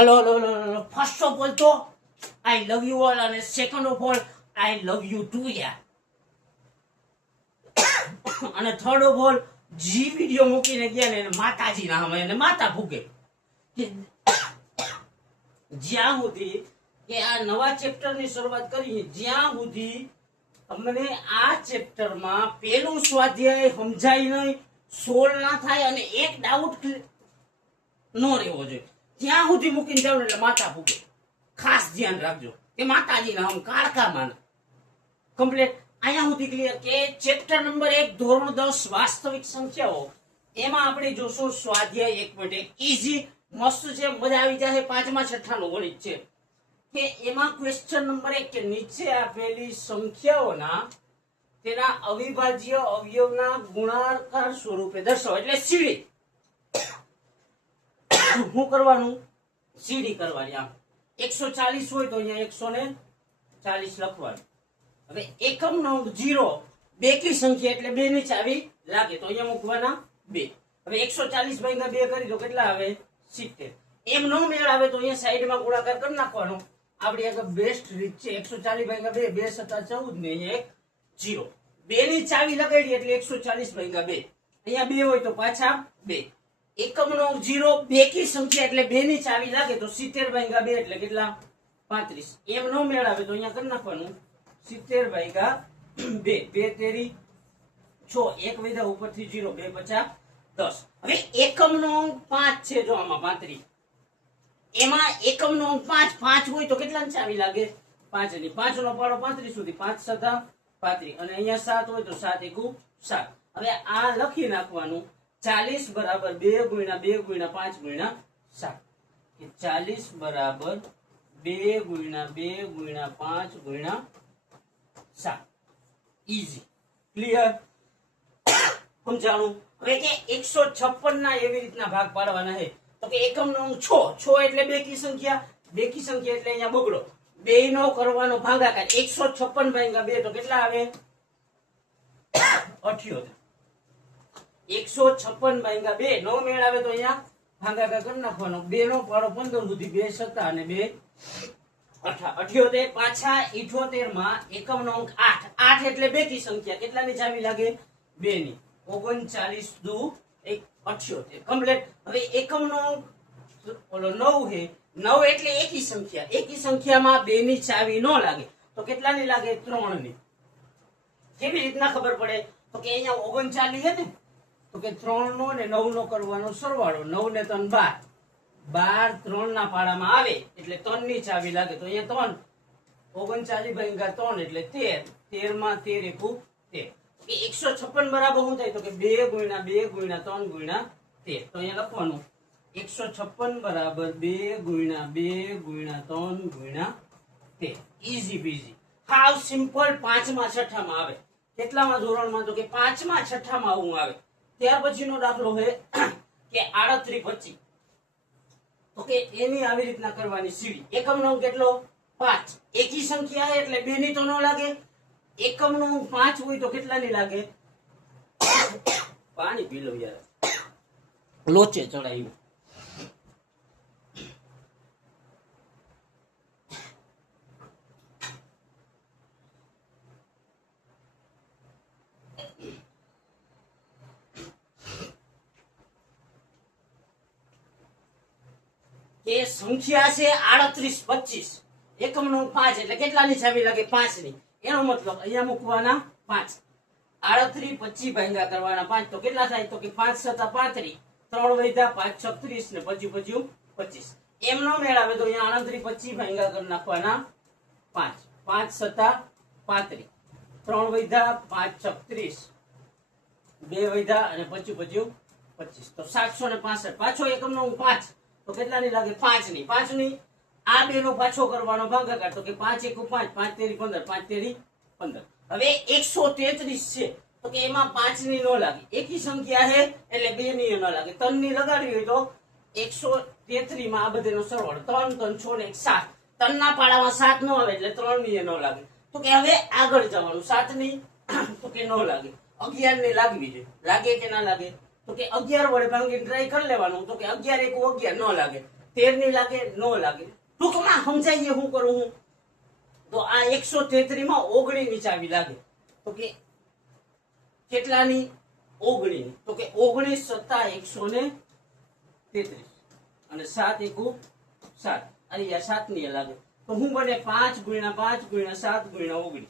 Hello. First of all, તો I love you all, અને second of all, I love you too, યાર. અને third of all, જી video મૂકીને ગયા ને એને માતાજી ના હમે એને માતા ફૂકે. જ્યાં સુધી કે આ નવા ચેપ્ટર ની શરૂઆત કરી, જ્યાં સુધી અમને આ ચેપ્ટર માં પહેલું સ્વાધ્યાય સમજાય નહીં, સોલ્વ ના થાય અને એક ડાઉટ નો રહેવો જોઈએ, ત્યાં સુધી મૂકીને જાવ એટલે માતા ફૂકે. ખાસ ધ્યાન રાખજો કે માતાજીના હમ કાળકા માન કમ્પ્લીટ. અહીંયા સુધી ક્લિયર કે ચેપ્ટર નંબર 1 ધોરણ 10 વાસ્તવિક સંખ્યાઓ, એમાં આપણે જોશું સ્વાધ્યાય 1.1 ઈઝી મસ્ત છે, મજા આવી જાય. પાંચમા છઠ્ઠાનું ગણિત છે કે એમાં ક્વેશ્ચન નંબર 1 કે નીચે આપેલી સંખ્યાઓના તેના અવિભાજ્ય અવયવના ગુણાકાર સ્વરૂપે દર્શાવો. એટલે સીડી શું કરવાનું? સીડી કરવાની. આમ 140 હોય તો અહીંયા 140 લખવાનું. હવે એકમ નો 0 બેકી સંખ્યા એટલે 2 ની ચાવી લાગે તો અહીંયા મૂકવાના 2. હવે 140 ભાગ્યા 2 કરી દો કેટલા આવે? 70. એમ નો મેળ આવે તો અહીંયા સાઈડમાં ગુણાકાર કરી નાખવાનો. આપણી આગળ બેસ્ટ રીત છે 140 ભાગ્યા 2, 2 સતા 14 ને અહીંયા 1 0. 2 ની ચાવી લગાડી એટલે 140 ભાગ્યા 2. અહીંયા 2 હોય તો પાછા 2. એકમ નો 0 બેકી સંખ્યા એટલે 2 ની ચાવી લાગે તો 70 ભાગ્યા 2 એટલે કેટલા? 35. એમ નો મેળ આવે તો અહીંયા કરી નાખવાનું 70 ભાગ્યા 2. 2 તેરી 6, 1 વધ્યા ઉપરથી 0, 2 50 10. હવે એકમ નો અંક 5 છે, જો આમાં 35. એમાં એકમ નો અંક 5 હોય તો કેટલાની ચાવી લાગે? 5 ની. 5 નો પાડો 35 સુધી, 5 સતા 35 અને અહીંયા 7 હોય તો 7 એકુ 7. હવે આ લખી નાખવાનું 40 બરાબર 2 ગુણ્યા 2 ગુણ્યા 5 ગુણ્યા 7. 40 બરાબર 2 ગુણ્યા 2 ગુણ્યા 5 ગુણ્યા 7. ઈઝી ક્લિયર સમજાણું? હવે કે 156 ના એવી રીતના ભાગ પાડવાના છે તો કે એકમ નો અંક 6 એટલે બેકી સંખ્યા એટલે અહીંયા બગડો 2 નો કરવાનો ભાગાકાર. 156 ભાગ્યા 2 તો કેટલા આવે? 78. 156 ભાગ્યા 2 નો મેળ આવે તો અહીંયા ભાગાકાર કરી નાખવાનો. 2 નો પાડો 15 સુધી, 2 સત્તા અને 2 78. પાછા 78 માં એકમ નો અંક 8 એટલે બેકી સંખ્યા કેટલાની ચાવી લાગે? 2 ની. 39 દુ 78 કમ્પ્લીટ. હવે એકમ નો ઓલો 9 છે, 9 એટલે એકી સંખ્યામાં 2 ની ચાવી નો લાગે તો કેટલાની લાગે? 3 ની. કેવી રીતના ખબર પડે? તો કે અહીંયા 39 છે ને તો કે 3 નો ને 9 નો કરવાનો સરવાળો. 9 ને 3 12, 12 3 ના પાડામાં આવે એટલે 3 ની ચાવી લાગે તો અહીંયા 3. 39 ભાગ્યા 3 એટલે 13. 13 માં 13 એકુ 13. 156 બરાબર શું થાય? તો કે 2 ગુણ્યા 2 ગુણ્યા 3 ગુણ્યા 13. તો અહીંયા લખવાનું 156 બરાબર 2 ગુણ્યા 2 ગુણ્યા 3 ગુણ્યા 13. ઈઝી પીઝી, હાવ સિમ્પલ. પાંચમા છઠ્ઠામાં આવે. કેટલામાં ધોરણમાં? તો કે પાંચમા છઠ્ઠામાં આવું આવે. ત્યાર પછીનો દાખલો છે કે 38 25. તો કે એની આવી રીતના કરવાની સીડી. એકમ નો અંક કેટલો? 5. એકી સંખ્યા એટલે 2 ની તો ન લાગે. એકમ નો 5 હોય તો કેટલાની લાગે? પાણી પી લો યાર, લોચે ચડાયું. કે સંખ્યા છે 38 25. એકમ નો 5 એટલે કેટલાની ચાવી લાગે? 5 ની. એનો મતલબ અહીંયા મૂકવાના 5. 38 25 ભાગ્યા કરવાના 5 તો કેટલા થાય? તો કે 5 સતા 35, 3 વધ્યા 5 36 ને 25 25. એમનો મેળ આવે તો અહીંયા 38 25 ભાગ્યા કરી નાખવાના 5. 5 સતા 35, 3 વધ્યા 5 36, 2 વધ્યા અને 25 25 તો 765. પાછો એકમનો 5 તો કેટલાની લાગે? 5 ની. 5 ની આ 2 નો પાછો કરવાનો ભાગાકાર તો કે 5 એકુ 5, 5 તેરી 15, 5 તેરી 15. હવે 133 છે તો કે એમાં 5 ની નો લાગે. એકી સંખ્યા છે એટલે 2 ની ન લાગે. 3 ની લગાડવી હોય તો 133 માં આ બધાનો સરવાળો 3 3 6 ને 7. 3 ના પાડામાં 7 નો આવે એટલે 3 ની ન લાગે. તો કે હવે આગળ જવાનું. 7 ની તો કે નો લાગે. 11 ની લાગવી જોઈએ. લાગે કે ના લાગે? તો કે 11 વડે ભાંગીને ટ્રાય કરી લેવાનું. તો કે 11 એકુ 11 ન લાગે. 13 ની લાગે, ન લાગે. ટૂંકમાં સમજાઈએ શું કરું હું, તો આ 133 માં 19 ની ચાવી લાગે, તો કે કેટલાની? 19 ની. તો કે 19 સત્તા 133 અને 7 એકુ 7. અરે યાર 7 ની લાગે, તો હું બને 5 ગુણ્યા 5 ગુણ્યા 7 ગુણ્યા 19.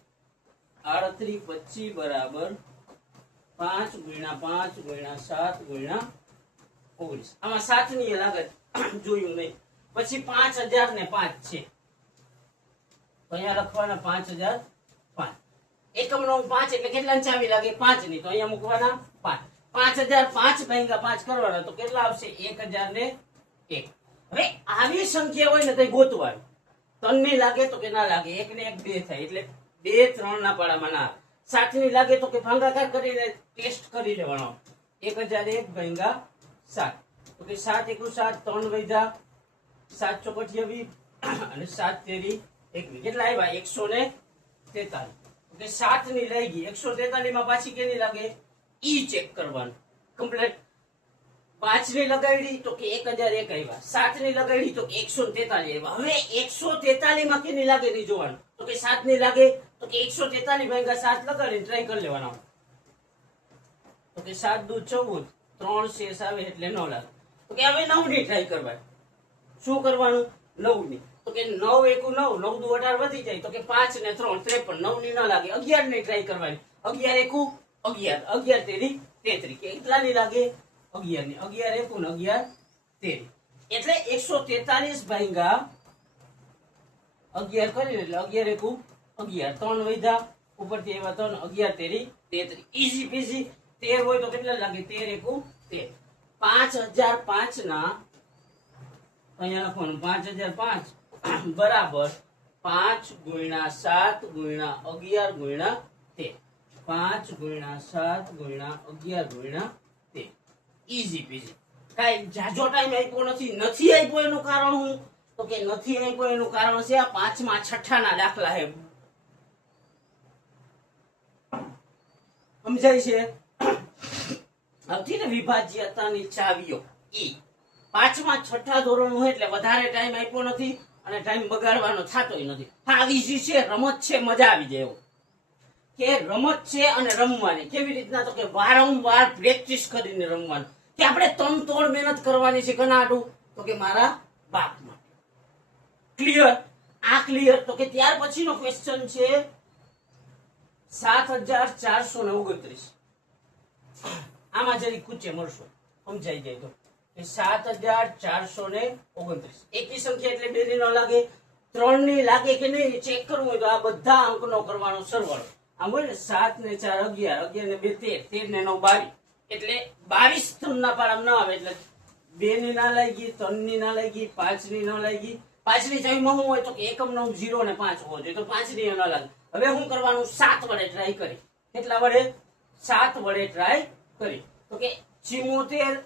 38 25 બરાબર 5 ગુણ્યા 5 ગુણ્યા 7 ગુણ્યા 19. આમાં 7 ની લાગે જોયું નહીં. પછી 5000 ને 5 છે, તો અહીંયા લખવાના 5005. એકમ નો 5 એટલે કેટલાની ચાવી લાગે? 5 ની. તો અહીંયા મૂકવાના 5. 5005 ભાગ્યા 5 કરવાના, તો કેટલા આવશે? 1001. હવે આવી સંખ્યા હોય ને તો ગોતવાનું. 3 ની લાગે તો કે ના લાગે, 1 ને 1 2 થાય, એટલે 2 3 ના પાડામાં ના. 7 ની લાગે તો કે ભાગાકાર કરીને ટેસ્ટ કરી લેવાનો. 1001 ભાગ્યા 7, તો કે 7 એકુ 7, 3 વધ્યા, 7 ચોકટ 20 અને 7 તેરી 21. કેટલા આવ્યા? 143. ઓકે, 7 ની લઈ ગઈ. 143 માં પાછી કેની લાગે? ઈ ચેક કરવાનું કમ્પ્લીટ. 5 ની લગાડી તો કે 1001 આવ્યા, 7 ની લગાડી તો 143 આવ્યા. હવે 143 માં કેની લાગે ની જોવાનું, તો કે 7 ની લાગે, તો કે 143 ભાગ્યા 7 લગાડીને ટ્રાય કરી લેવાનો. તો કે 7 દુ 14, 3 શેષ આવે એટલે 9 લાગે. તો કે હવે 9 ની ટ્રાય કરવાની. શું કરવાનું? 9 ની. તો કે 9 એકુ 9, 9 દુ 18 વધી જાય, તો કે 5 ને 3 53, 9 ની ન લાગે. 11 ની ટ્રાય કરવાની. 11 એકુ 11, 11 તેરી 33. કેટલા ની લાગે? 11 ની. 11 એકુ ને 11 તેરી, એટલે 143 ભાગ્યા 11 કરી એટલે 11 એકુ 11, 3 વધ્યા, ઉપરથી એવા 3, 11 તેરી 33. ઈઝી પીઝી. 13 હોય તો કેટલા લાગે? 13 એકુ 13. 5005 ના અહીંયા લખવાનું 5005 બરાબર 5 ગુણ્યા 7 ગુણ્યા 11 ગુણ્યા 13. 5 ગુણ્યા 7 ગુણ્યા 11 ગુણ્યા 13. ઈઝી પીઝી. કાઈ જાજો ટાઈમ આપ્યો નથી. નથી આપ્યો એનું કારણ હું, તો કે નથી આપ્યો એનું કારણ છે આ 5મા 6ઠા ના દાખલા છે. સમજાય છે? આવતી ને વિભાજ્યતાની ચાવીઓ ઈ 5મા 6ઠા ધોરણ હોય એટલે વધારે ટાઈમ આપ્યો નથી અને ટાઈમ બગાડવાનો થતોય નથી. આવી જી છે, રમત છે, મજા આવી જાય એવું કે રમત છે અને રમવાની. કેવી રીતના? તો કે વારંવાર પ્રેક્ટિસ કરીને રમવાનું. કે આપણે તન તોડ મહેનત કરવાની છે. કનાડું? તો કે મારા બાપ માટે. ક્લિયર? આ ક્લિયર. તો કે ત્યાર પછીનો ક્વેશ્ચન છે 7429. આમાં જરી કૂચે મળશો, સમજાઈ જાય તો. 7429. એકી સંખ્યા એટલે 2 ની ન લાગે, 3 ની લાગે કે નહીં ચેક કરવું હોય તો આ બધા અંકનો કરવાનો સરવાળો. આમ હોય ને 7 ને 4 11, 11 ને 2 13, 13 ને 9 22, એટલે 22 3 ના પાડામાં ન આવે. એટલે 2 ની ના લાગી, 3 ની ના લાગી, 5 ની ન લાગી. 5 ની ચાવીમાં શું હોય તો કે એકમ નો 0 ને 5 હોવો જોઈએ, તો 5 ની ન લાગે. હવે શું કરવાનું? 7 વડે ટ્રાય કરી. કેટલા વડે? 7 વડે ટ્રાય કરી. તો કે 74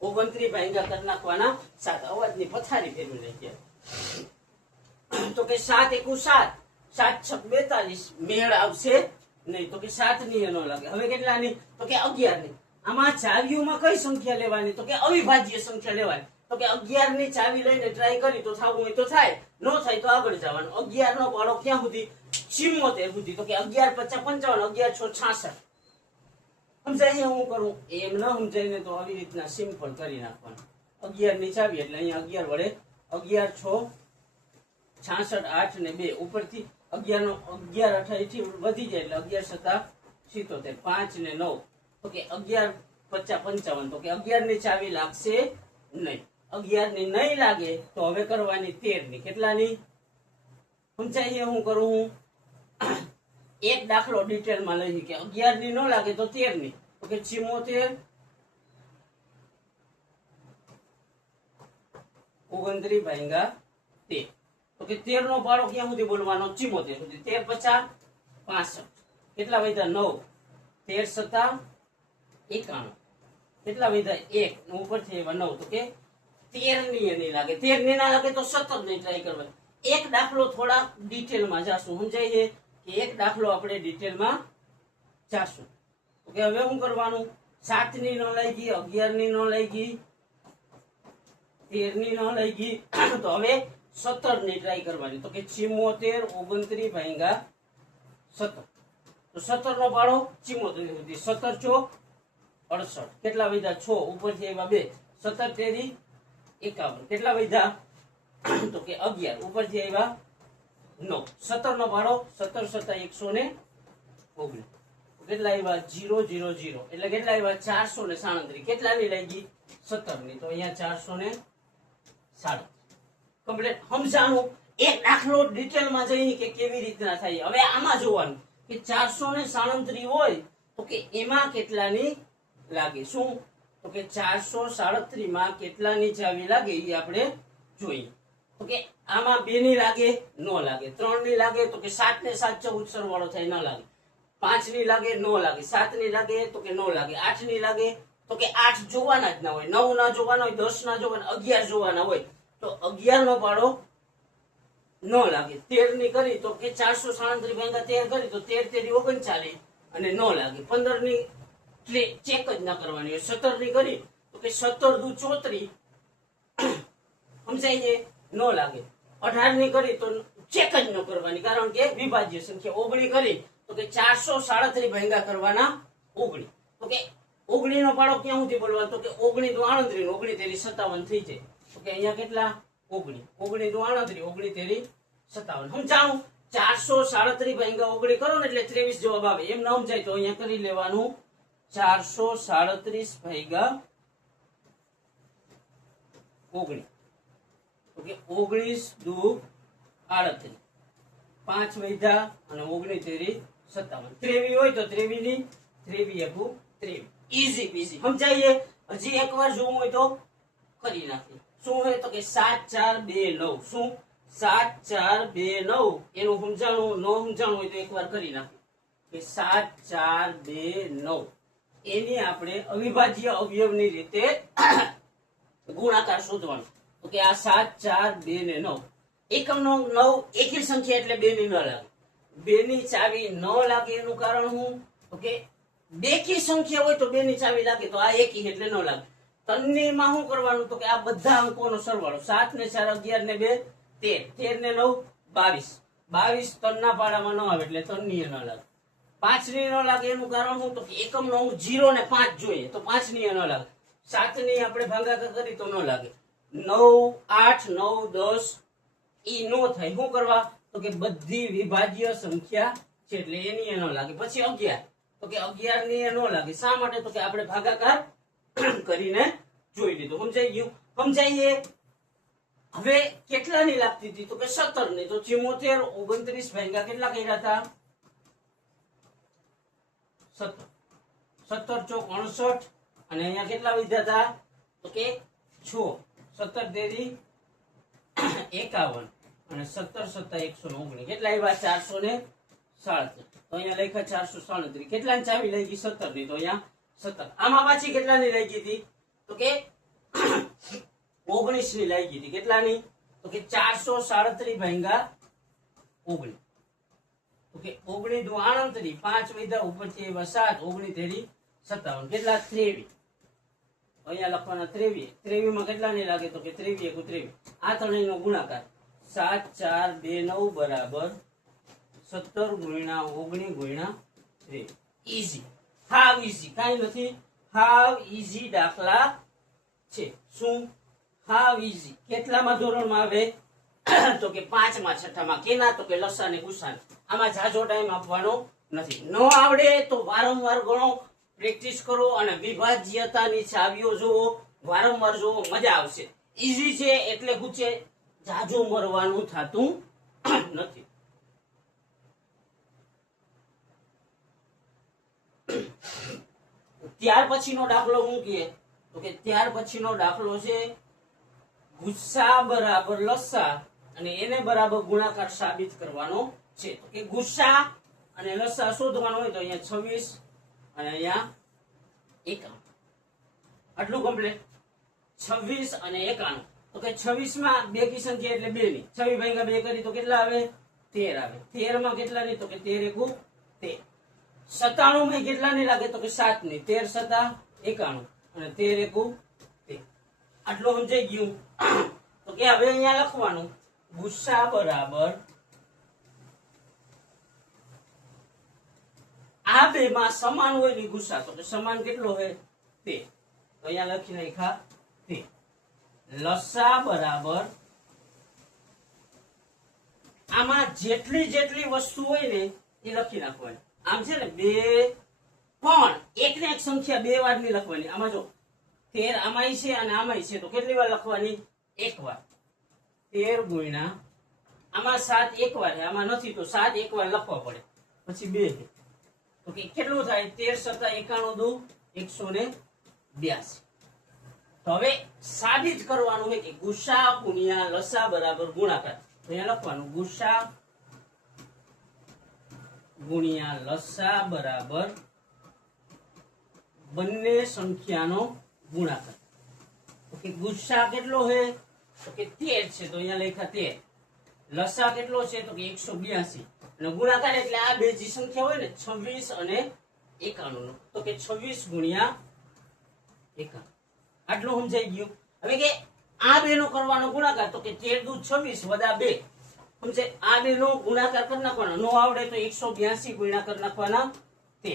29 ભાગ્યા કરી નાખવાના 7. અવાજની પથારી ફેરવી નાખી. તો કે 7 એકુ 7, 7 છક 42. મેળ આવશે નહીં. તો કે 7 ની ન લાગે. હવે કેટલાની? તો કે 11 ની. આમાં ચાવીઓમાં કઈ સંખ્યા લેવાની? તો કે અવિભાજ્ય સંખ્યા લેવાની. તો કે 11 ની ચાવી લઈને ટ્રાય કરી તો થવું હોય તો થાય, ન થાય તો આગળ જવાનું. 11 નો પાડો ક્યાં સુધી? 74 સુધી. તો કે 11 50 55, 11 6 66. સમજાય? હું કરું એમ ન સમજાય ને તો આવી રીતના સિમ્પલ કરી નાખવાનું. 11 ની ચાવી એટલે અહીંયા 11 વડે 11 6 66 8 ને 2 ઉપરથી 11 નો 11 28 વધી જાય એટલે 11 7 77, 5 ને 9. તો કે 11 50 55. તો કે 11 ની ચાવી લાગશે નહીં. 11 ની નહીં લાગે તો હવે કરવાની 13 ની. કેટલાની? સમજાય? હું કરું હું એક દાખલો ડિટેલમાં લઈ કે 11 ની ન લાગે તો 13 ની. તો કે 74 29 ભાગ્યા 13. તો કે 13 નો પાડો ક્યાં સુધી બોલવાનો? 74 સુધી. 13 50 65. કેટલા વધ્યા? 9. 13 7 91. કેટલા વધ્યા? 1. ઉપરથી એવા 9. તો કે 13 ની નહીં લાગે. 13 ની ના લાગે તો 17 ની ટ્રાય કરવાની. એક દાખલો થોડા ડિટેલમાં જાશું. સમજાય છે કે એક દાખલો આપણે ડિટેલમાં જાશું. ઓકે, હવે શું કરવાનું? 7 ની ન લાગી, 11 ની ન લાગી, 13 ની ન લઈ ગઈ તો હવે 17 ની ટ્રાય કરવાની. તો કે 74 29 ભાગ્યા 17 તો 17 નો પાડો 74 સુધી. 17 ચોક 68 કેટલા વધ્યા 6 ઉપરથી આવ્યા 2 17 તેરી 51 કેટલા વધ્યા તો કે 11 ઉપરથી આવ્યા 9 17 નો પાડો 17 સત્તા 119 કેટલા આવ્યા 0 0 0 એટલે કેટલા આવ્યા 437 કેટલાની લઈ ગઈ 17 ની તો અહીંયા 437 કમ્પ્લીટ. સમજાણું એક દાખલો ડિટેલમાં જઈએ કે કેવી રીતના થાય. હવે આમાં જોવાનું કે 437 હોય તો કે એમાં કેટલાની લાગે. શું તો કે 437 માં કેટલાની ચાવી લાગે એ આપણે જોઈએ. તો કે આમાં 2 ની લાગે ન લાગે, 3 ની લાગે તો કે 7 ને 7 14 સરવાળો થાય ન લાગે, 5 ની લાગે ન લાગે, 7 ની લાગે તો કે ન લાગે, 8 ની લાગે તો કે 8 જોવાના જ ના હોય, 9 ના જોવાના હોય, 10 ના જોવાના, 11 જોવાના હોય તો 11 નો પાડો ન લાગે. 13 ની કરી તો કે 437 ભાગ્યા 13 કરી તો 13 તેરી 39 અને ન લાગે. 15 ની ચેક જ ના કરવાની હોય. 17 ની કરી તો કે 17 દુ 34 સમજાય છે ન લાગે. 18 ની કરી તો ચેક જ ન કરવાની કારણ કે વિભાજ્ય સંખ્યા. 19 કરી તો કે 437 ભાગ્યા કરવાના 19 તો કે 19 નો પાડો ક્યાં સુધી બોલવાનો તો કે 19 દુ 38 19 તેરી 57 થઈ જાય. તો કે અહીંયા કેટલા 19 દુ 38 19 તેરી 57 સમજાણું. 437 ભાગ્યા 19 કરો ને એટલે 23 જવાબ આવે. એમ ના સમજાય તો અહીંયા કરી લેવાનું 437 ભાગ્યા 19 તો કે 19 દુ 38 5 વધ્યા અને 19 તેરી 57 23 હોય તો 23 ની 23 એકુ 23 ઈઝી પીઝી સમજાઈએ. હજી એકવાર જોવું હોય તો કરી નાખીએ. શું હોય તો કે 7 4 2 9 શું 7 4 2 9 એનું સમજાણું ન સમજાણું હોય તો એકવાર કરી નાખીએ કે 7 4 2 9 એની આપણે અવિભાજ્ય અવયવની રીતે ગુણાકાર શોધવાનો. તો કે આ 7 4 2 ને 9 એકમ નો 9 એકી સંખ્યા એટલે 2 ની ન લાગે. 2 ની ચાવી ન લાગે એનું કારણ શું તો કે બેકી સંખ્યા હોય તો 2 ની ચાવી લાગે તો આ એકી એટલે ન લાગે. તન્ની માં શું કરવાનું તો કે આ બધા અંકોનો સરવાળો 7 ને 4 11 ને 2 13 13 ને 9 22 22 તનના પાડામાં ન આવે એટલે તન્ની ન લાગે. 5 ની ન લાગે એનું કારણ શું તો કે એકમ નો અંક 0 ને 5 જોઈએ તો 5 ની ન લાગે. 7 ની આપણે ભાગાકાર કરી તો ન લાગે. 9 8 9 10 ઈ નો થાય. શું કરવા તો કે બધી વિભાજ્ય સંખ્યા છે એટલે એની ન લાગે. પછી 11 તો કે 11 ની ન લાગે. શા માટે તો કે આપણે ભાગાકાર કરીને જોઈ લીધું. સમજાઈ ગયું. સમજાઈએ. હવે કેટલાની લાગતી હતી તો કે 17 ની તો 74 29 ભાગ્યા કેટલા કર્યા હતા 17 17 ચોક 68 અને અહીંયા કેટલા વધ્યા હતા તો કે 6 17 તેરી 51 અને 17 સત્તા 119 કેટલા આવ્યા 437 તો અહીંયા લખ્યા 437 કેટલાની ચાવી લઈ ગઈ 17 ની તો અહીંયા 17. આમાં પાછી કેટલાની લઈ ગઈ હતી તો કે 19 ની લઈ ગઈ હતી. કેટલાની તો કે 437 ભાગ્યા 19 તો કે 19 દુ 38 5 વધ્યા ઉપરથી આવ્યા 7 19 તેરી 57 કેટલા 23 અહીંયા લખવાના 23 23 માં કેટલાની લાગે તો કે 23 એકુ 23 આ ત્રણેયનો ગુણાકાર 7 4 2 9 બરાબર 17 ગુણ્યા 19 ગુણ્યા 23 ઈઝી. હાવ ઈઝી કાઈ નથી. હાવ ઈઝી દાખલા છે. શું હાવ ઈઝી. કેટલામાં ધોરણમાં આવે તો કે 5માં 6માં. કેના તો કે લસા ને ગુસા. આમાં જાજો ટાઈમ આપવાનો નથી. ન આવડે તો વારંવાર ગણો, પ્રેક્ટિસ કરો અને વિભાજ્યતાની ચાવીઓ જુઓ, વારંવાર જુઓ, મજા આવશે. ઈઝી છે એટલે ગુચે જાજો મરવાનું થતું નથી. ત્યાર પછીનો દાખલો શું કહે તો કે ત્યાર પછીનો દાખલો છે ગુસ્સા બરાબર લસા અને એને બરાબર ગુણાકાર સાબિત કરવાનો છે. તો કે ગુસ્સા અને લસા શોધવાનો હોય તો અહીંયા 26 અને અહીંયા 51 આટલું કમ્પ્લીટ. 26 અને 51 તો કે 26 માં બેકી સંખ્યા એટલે 2 ની 26 ભાગ્યા 2 કરી તો કેટલા આવે 13 આવે. 13 માં કેટલા ની તો કે 13 એકુ 13. 97 માં કેટલા ની લાગે તો કે 7 ની 13 સત્તા 91 અને 13 એકુ 13. આટલું સમજાઈ ગયું. તો કે હવે અહીંયા લખવાનું ગુસ્સા બરાબર આ બે માં સમાન હોય ને ગુસ્સા, તો સમાન કેટલો હોય તે, તો અહીંયા લખી નાખ્યા તે. લસા બરાબર આમાં જેટલી જેટલી વસ્તુ હોય ને એ લખી નાખવાની. આમ છે ને બે, પણ એક ને એક સંખ્યા બે વાર ની લખવાની. આમાં જો 13 આમાંય છે અને આમાંય છે, તો કેટલી વાર લખવાની? એક વાર. 13 ગુણ્યા આમાં 7 એક વાર, આમાં નથી તો 7 એક વાર લખવા પડે, પછી 2, તો કે કેટલું થાય? 13 × 7 = 182. તો હવે સાબિત કરવાનું છે કે ગુસ્સા ગુણ્યા લસા બરાબર ગુણાકાર. તો અહીંયા લખવાનું ગુસ્સા ગુણ્યા લસા બરાબર બંને સંખ્યાનો ગુણાકાર. તો કે ગુસ્સા કેટલો છે? તો કે 13 છે, તો અહીંયા લખ્યા 13. લસા કેટલો છે? તો કે 182. અને ગુણાકાર એટલે આ બે જે સંખ્યા હોય ને 26 અને 91 નો, તો કે 26 ગુણ્યા 91. આટલું સમજાઈ ગયું. હવે કે આ બે નો કરવાનો ગુણાકાર, તો કે 13 દુ 26 વદા 2. સમજે? આ બે નો ગુણાકાર કરી નાખવાનો. નો આવડે તો 182 ગુણ્યા કરી નાખવાના તે.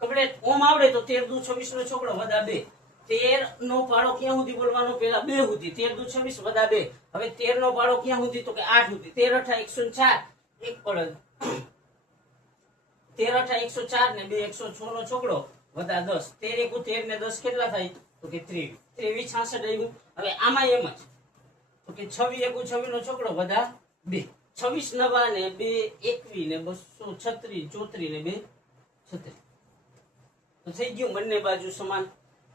કમ્પ્લીટ. ઓમ આવડે તો 13 દુ 26 નો છોકરો વદા 2. 13 નો પાડો ક્યાં સુધી બોલવાનો? પેલા 2 સુધી. 13 દુ 26 વદા 2. હવે 13 નો પાડો ક્યાં સુધી? તો કે 8 સુધી. 13 × 104 એક પડે. 13 × 104 ને 2 106 નો છોકરો વદા 10. 13 × 13 ને 10 કેટલા થાય? તો કે 23. 23 66 આવ્યું. હવે આમાં એમ જ, તો કે 26 × 26 નો છોકરો વદા 2. 26 નવા ને 2 21 ને 236 34 ને 2 36. તો થઈ ગયું બંને બાજુ સમાન.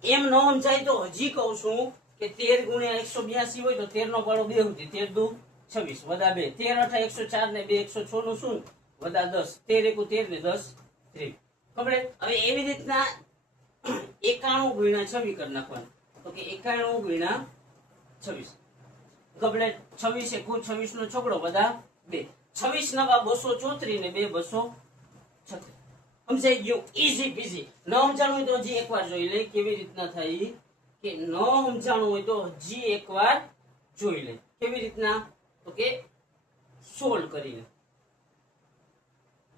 એમ ન સમજાય તો હજી કહું છું કે 13 ગુણ્યા 182 હોય તો 13 નો પાડો 2 સુધી. 13 દુ 26 વદા 2. 13 × 104 ને 2 106 નું શું વદા 10. 13 × 13 ને 10 23. કમ્પ્લીટ. હવે એવી રીતના 91 ગુણ્યા 26 કરી નાખવાનું. તો કે 91 ગુણ્યા 26. કમ્પ્લીટ. 26 × 26 નો છોકરો વદા 2. 26 નવા 234 ને 2 236. સમજાઈ ગયું? ઈઝી પીઝી. ન સમજાણું હોય તો હજી એકવાર જોઈ લે કેવી રીતના થાય. કે ન સમજાણું હોય તો હજી એકવાર જોઈ લે કેવી રીતના. તો કે સોલ્વ કરીને.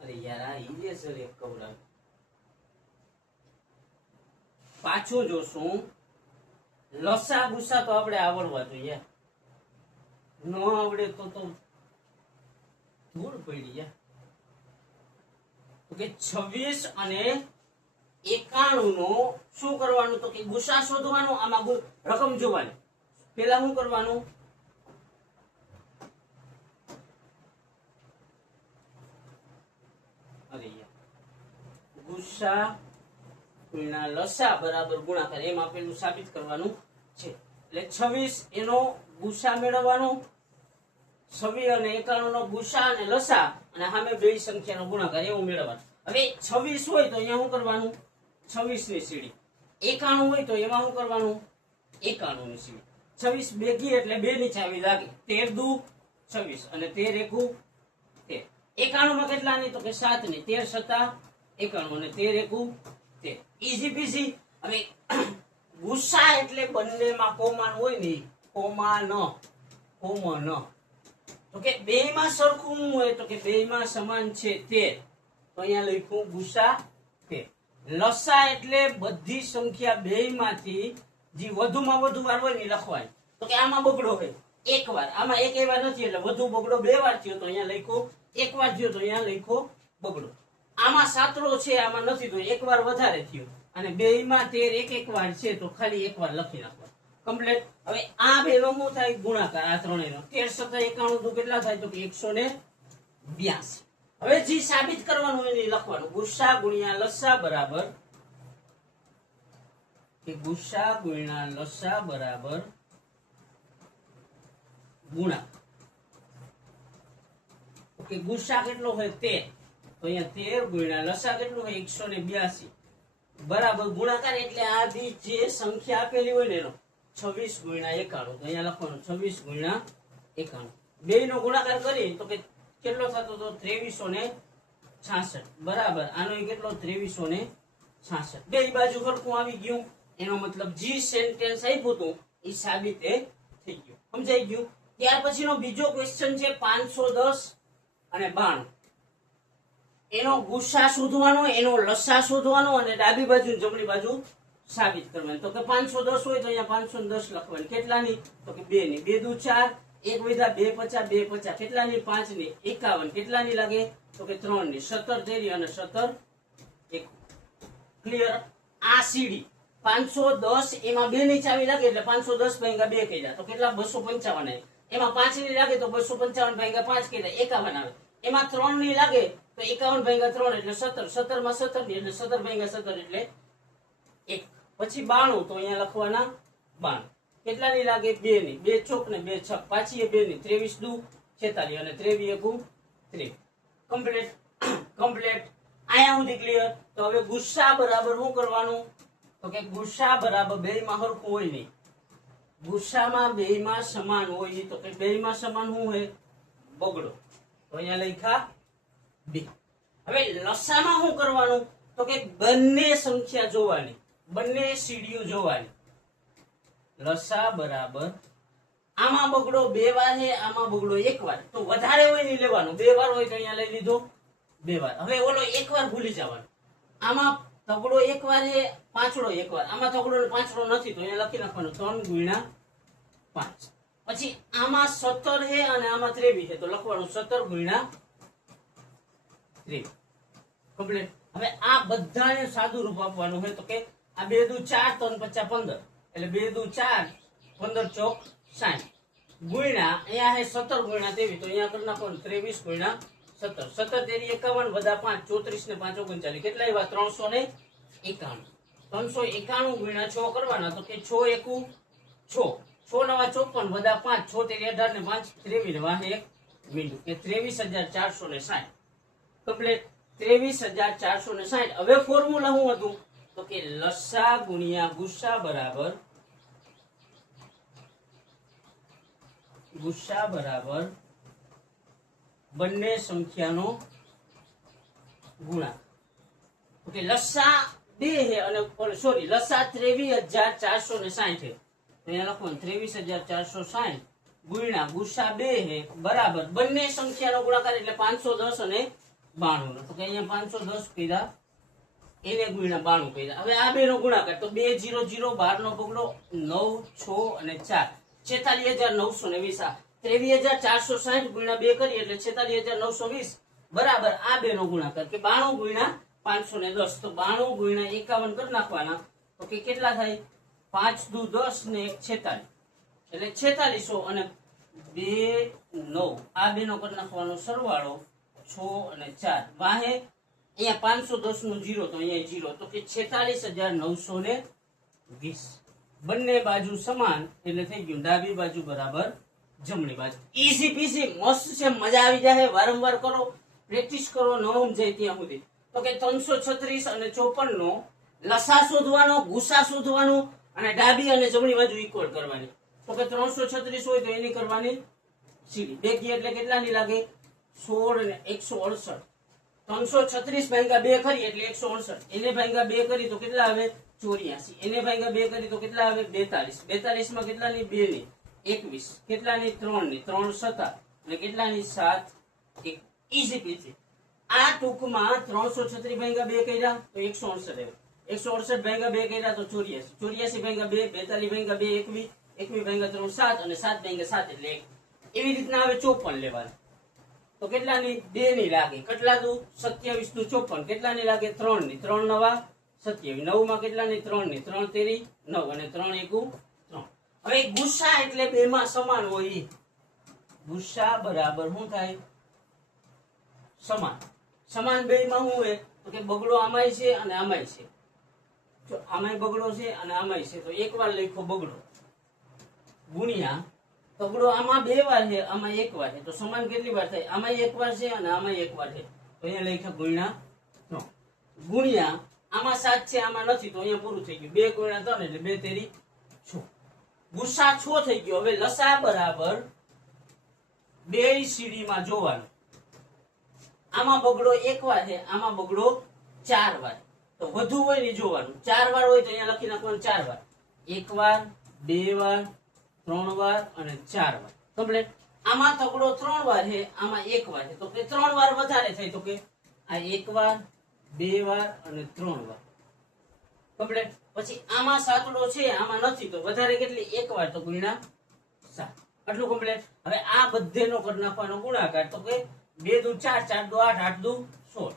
અરે યાર આ ઇરેઝર એક કવડાવ. પાછું જોશું. લસા ગુસા તો આપણે આવડવા જોઈએ. ન આવડે તો ધૂળ પડી યાર. તો કે 26 અને 91 નો શું કરવાનું? તો કે ગુસા શોધવાનો. આમાં રકમ જોવાની. પેલા શું કરવાનું? અરે યાર, ગુસા ગુણ્યા લસા બરાબર ગુણાકાર. એમ આપેલું સાબિત કરવાનું છે. એટલે 26 એનો ગુસા મેળવવાનો, 26 અને 91 નો ગુસા અને લસા, અને સામે બે સંખ્યાનો ગુણાકાર એવું મેળવવાનું. હવે 26 હોય તો અહીંયા શું કરવાનું? 26 ની સીડી. 91 હોય તો એમાં શું કરવાનું? 91 ની સીડી. 26 બેગી એટલે 2 ની ચાવી લાગે. 13 દુ 26 અને 13 એકુ 13. 91 માં કેટલા ની? તો કે 7 ની. 13 × 7 91 અને 13 એકુ 13. ઈઝી પીઝી. હવે ગુસા એટલે બંનેમાં કોમન હોય ને, કોમન. તો કે બે માં સરખું હોય તો કે બે માં સમાન છે 13. તો અહીંયા લખ્યું ગુસા 13. લસા એટલે બધી સંખ્યા બે માંથી જે વધુમાં વધુ વાર હોય ને લખવાની. તો કે આમાં બગડો હોય એક વાર, આમાં એક વાર નથી એટલે વધુ બગડો 2 વાર થયો તો અહીંયા લખ્યો, એક વાર થયો તો અહીંયા લખ્યો બગડો. આમાં સાતડો છે, આમાં નથી તો એક વાર વધારે થયો, અને બેયમાં 13 એક વાર છે તો ખાલી એક વાર લખી નાખો. કમ્પ્લીટ. હવે આ બે નો શું થાય? ગુણાકાર. આ ત્રણેયનો 13 × 91 તો કેટલા થાય? તો કે 182. હવે જે સાબિત કરવાનું એને લખવાનું. ગુસા ગુણ્યા લસા બરાબર કે ગુસા ગુણ્યા લસા બરાબર ગુણાકાર. ઓકે, ગુસા કેટલો હોય? 13. તો અહીંયા 13 ગુણ્યા લસા કેટલું હોય? 182 બરાબર ગુણાકાર. એટલે આ બી જે સંખ્યા આપેલી હોય ને એનો 26 ગુણ્યા 91. તો અહીંયા લખવાનું 26 ગુણ્યા 91. બે નો ગુણાકાર કરી તો કે કેટલો થતો તો 2366 બરાબર. આનો કેટલો? 2366. બે બાજુ સરખું આવી ગયું. એનો મતલબ જે સેન્ટેન્સ આપ્યું હતું એ સાબિત થઈ ગયું. સમજાઈ ગયું? ત્યાર પછીનો બીજો ક્વેશ્ચન છે 510 અને 92. એનો ગુસ્સા શોધવાનો, એનો લસા શોધવાનો અને ડાબી બાજુ જમણી બાજુ સાબિત કરવાની. તો કે 510 હોય તો અહીંયા 510 લખવાની. કેટલાની? તો કે 2 ની. 2 દુ 4, 1 વધ્યા 2 50, 2 50. કેટલાની? 5 ની. 51. કેટલાની લાગે? તો કે 3 ની. 17 તેરી અને 17 1. ક્લિયર? આ સીડી 510 એમાં 2 ની ચાવી લાગે એટલે 510 ભાગ્યા 2 કર્યા તો કેટલા? 255 આવે. એમાં 5 ની લાગે તો 255 ભાગ્યા 5 કર્યા 51 આવે. એમાં 3 ની લાગે તો 51 ભાગ્યા 3 એટલે 17. 17 માં 17 ની એટલે 17 ભાગ્યા 17 એટલે 1. પછી 92 તો અહીંયા લખવાના 92. કેટલાની લાગે? 2 ની. 2 ચોક ને 2 છક. પાછી એ 2 ની. 23 દુ 46 અને 23 એકુ 3. કમ્પ્લીટ. કમ્પ્લીટ. આયા સુધી ક્લિયર? તો હવે ગુસ્સા બરાબર શું કરવાનું? તો કે ગુસ્સા બરાબર બેયમાં હરખું હોય નહીં. ગુસ્સામાં બેયમાં સમાન હોય નહીં. તો કે બેયમાં સમાન શું હોય? બગડો. તો અહીંયા લખ્યા 2. હવે લસામાં શું કરવાનું? તો કે બંને સંખ્યા જોવાની, બંને સીડીઓ જોવાની. લસા બરાબર આમાં બગડો 2 વાર છે, આમાં બગડો 1 વાર. તો વધારે હોય નહીં લેવાનું. 2 વાર હોય તો અહીંયા લઈ લીધો 2 વાર. હવે ઓલો 1 વાર ભૂલી જવાનું. આમાં તગડો 1 વાર છે, પાંચડો 1 વાર. આમાં તગડો ને પાંચડો નથી તો અહીંયા લખી નાખવાનું 3 ગુણ્યા 5. પછી આમાં 17 છે અને આમાં 23 છે તો લખવાનું 17 ગુણ્યા 23. કમ્પ્લીટ. હવે આ બધાને સાદું રૂપ આપવાનું હોય તો કે આ 2 દુ 4 3 50 15 એટલે 2 દુ 4 15 ચોક 60 ગુણ્યા અહીંયા છે 17 ગુણ્યા 23 તો અહીંયા કરી નાખવાનું 23 ગુણ્યા 17. 17 તેરી 51 બધા 5 34 ને 5 39 કેટલા આવ્યા? 391. 391 ગુણ્યા 6 કરવાના તો કે 6 એકુ 6. 6 નવા 54 બધા 5 6 તેરી 18 ને 5 23 ને વાહે 1 મિનિટ કે 23460. કમ્પ્લીટ. 23460. હવે ફોર્મ્યુલા શું હતું? તો કે લસા ગુણ્યા ગુસ્સા બરાબર બંને સંખ્યાનો ગુણાકાર. ઓકે લસા 2 છે અને સોરી લસા 23460 છે. અહીંયા લખવાનું 23460 ગુણ્યા ગુસ્સા 2 છે બરાબર બંને સંખ્યાનો ગુણાકાર એટલે 510 અને 92. તો કે અહીંયા 510 કર્યા એને ગુણ્યા 92 કર્યા. હવે આ બેનો ગુણાકાર તો 2 0 0 12 નો બગડો 9 6 અને 4 46920. 23460 ગુણ્યા 2 કરીએ એટલે 46920 બરાબર આ બેનો ગુણાકાર કે 92 ગુણ્યા 510. તો 92 ગુણ્યા 51 કરી નાખવાના તો કે કેટલા થાય? 5 દુ 10 ને 1 46 એટલે 4600 અને 2 9 આ બેનો કરી નાખવાનો સરવાળો 6 અને 4 વાહે અહીંયા 510 નું 0 તો અહીંયા 0 તો કે 46920. બંને બાજુ સમાન એટલે થઈ ગયું ડાબી બાજુ બરાબર જમણી બાજુ. ઈઝી પીસી મસ્ત છે, મજા આવી જાય. વારંવાર કરો, પ્રેક્ટિસ કરો, ન સમજાય ત્યાં સુધી. તો કે 336 અને 54 નો લસા શોધવાનો, ગુસ્સા શોધવાનો અને ડાબી અને જમણી બાજુ ઇક્વલ કરવાની. તો કે 336 હોય તો એની કરવાની સીડી. બેકી એટલે કેટલાની લાગે? 16 અને 168. 336 ભાગ્યા 2 કરી એટલે 168. એને ભાગ્યા 2 કરી તો કેટલા આવે? 84. એને ભાગ્યા 2 કરી તો કેટલા આવે? 42. 42 માં કેટલાની? 2 ની. 21. કેટલાની? 3 ની. 3 7 અને કેટલાની? 7 1. ઈઝી પીસી. આ ટૂંકમાં 336 ભાગ્યા 2 કર્યા તો 168 આવે. 168 ભાગ્યા 2 કર્યા તો 84. 84 ભાગ્યા 2 42 ભાગ્યા 2 21. 21 ભાગ્યા 3 7 અને 7 ભાગ્યા 7 એટલે 1. એવી રીતના આવે 54 લેવાના. તો કેટલાની? 2 ની લાગે. કેટલા દુ? 27 દુ 54. કેટલાની લાગે? 3 ની. 3 નવા 27. 9 માં કેટલાની? 3 ની. 3 તેરી 9 અને 3 એકુ 3. હવે ગુસ્સા એટલે બેમાં સમાન હોય. ગુસ્સા બરાબર શું થાય? સમાન. સમાન બેમાં શું હોય? તો કે બગડો આમાંય છે અને આમાંય છે. જો આમાંય બગડો છે અને આમાંય છે તો એક વાર લખો બગડો ગુણ્યા તગડો આમાં 2 વાર છે, આમાં 1 વાર છે તો સમાન કેટલી વાર થાય? આમાં 1 વાર છે અને આમાં 1 વાર છે તો અહીંયા લખ્યા ગુણ્યા 3 ગુણ્યા આમાં 7 છે આમાં નથી તો અહીંયા પૂરું થઈ ગયું. 2 ગુણ્યા 3 એટલે 2 તેરી 6. ગુસ્સા 6 થઈ ગયો. હવે લસા બરાબર બે સીડીમાં જોવાનું. આમાં બગડો 1 વાર છે, આમાં બગડો 4 વાર. તો વધુ હોય ને જોવાનું. 4 વાર હોય તો અહીંયા લખી નાખવાનું 4 વાર. 1 વાર 2 વાર 3 વાર અને 4 વાર કમ્પ્લીટ. આમાં તગડો 3 વાર છે, આમાં 1 વાર છે, તો કે 3 વાર વધારે થાય, તો કે આ 1 વાર 2 વાર અને 3 વાર કમ્પ્લીટ. પછી આમાં સાતડો છે, આમાં નથી, તો વધારે કેટલી 1 વાર, તો ગુણ્યા 7 આટલું કમ્પ્લીટ. હવે આ બધેનો કરી નાખવાનો ગુણાકાર, તો કે 2 દુ 4, 4 દુ 8, 8 દુ 16,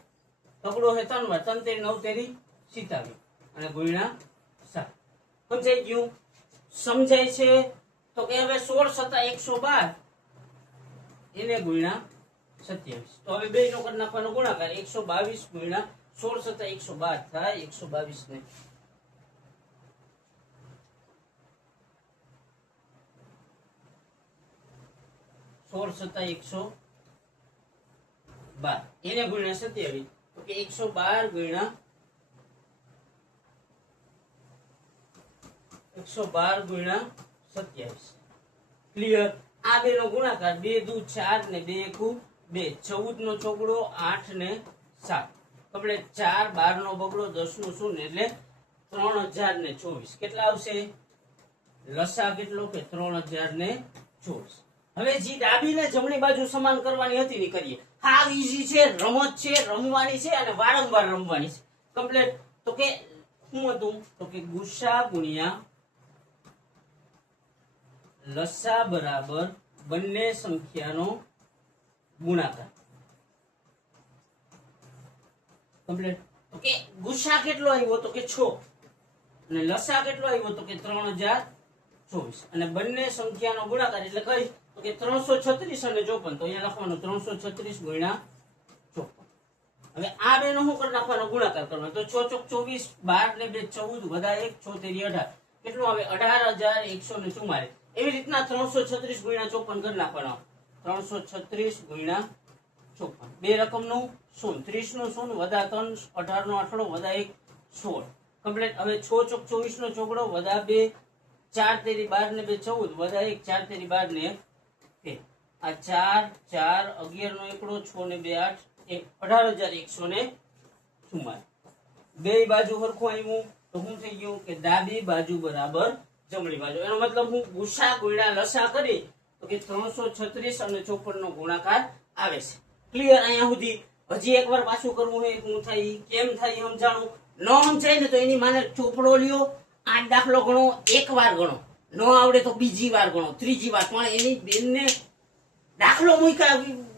તગડો છે 3 વાર, 3 તેરી 9 તેરી 27 અને ગુણ્યા 7. સમજાઈ ગયું? સમજાય છે? તો કે હવે 16 + 112 એને ગુણ્યા 27. તો હવે બે નો કરી નાખવાનો ગુણાકાર, 122 ગુણ્યા 16 + 112 થાય 122 ને 16 + 112 એને ગુણ્યા 27, તો કે 112 ગુણ્યા 27. ક્લિયર? આ બે નો ગુણાકાર, 2 દુ 4 ને 2 એકુ 2, 14 નો ચોગડો 8 ને 7 કમ્પ્લીટ. 4 12 નો બગડો 10 નું શૂન્ય એટલે 3024. કેટલા આવશે? લસા કેટલો? કે 3024. હવે જે ડાબી ને જમણી બાજુ સમાન કરવાની હતી ને કરીએ. હાવ ઈઝી છે, રમત છે, રમવાની છે અને વારંવાર રમવાની છે. કમ્પ્લીટ. તો કે શું હતું? તો કે ગુસા ગુણ્યા લસા બરાબર બંને સંખ્યાનો ગુણાકાર. કમ્પ્લીટ. તો કે ગુસા કેટલો આવ્યો? તો કે 6 અને લસા કેટલો આવ્યો? તો કે 3024 અને બંને સંખ્યાનો ગુણાકાર એટલે કઈ? તો કે 336 અને 54. તો અહીંયા લખવાનું 336 ગુણ્યા 54. હવે આ બે નો શું કરી નાખવાનો? ગુણાકાર કરવાનો. તો 6 ચોક 24, 12 ને 2 14, વધા 1 6 તેરી 18. કેટલું આવે? 18144. એવી રીતના 336 ગુણ્યા 54 કરી નાખવાનો. 336 ગુણ્યા 54. બે રકમનું શૂન્ય, 30 નું શૂન્ય, વધા 3 18 નો આઠડો, વધા 1 16 કમ્પ્લીટ. હવે 6 ચોક 24 નો ચોગડો, વધા 2 4 તેરી 12 ને 2 14, વધા 1 4 તેરી 12 ને 1. આ 4 4 11 નો એકડો, 6 ને 2 8 18144. બે બાજુ સરખું આવ્યું તો શું થઈ ગયું? કે ડાબી બાજુ બરાબર જમણી બાજુ. એનો મતલબ હું ગુસા ગુણ્યા લસા કરી તો કે 336 અને 54 નો ગુણાકાર આવે છે. ક્લિયર? અહીંયા સુધી. હજી એકવાર પાછું કરવું હોય, શું થાય કેમ થાય સમજાણું. ન સમજાય ને તો એની માને ચોપડો લ્યો, 8 દાખલો ગણો, એક વાર ગણો, ન આવડે તો બીજી વાર ગણો, ત્રીજી વાર, પણ એની બેનને દાખલો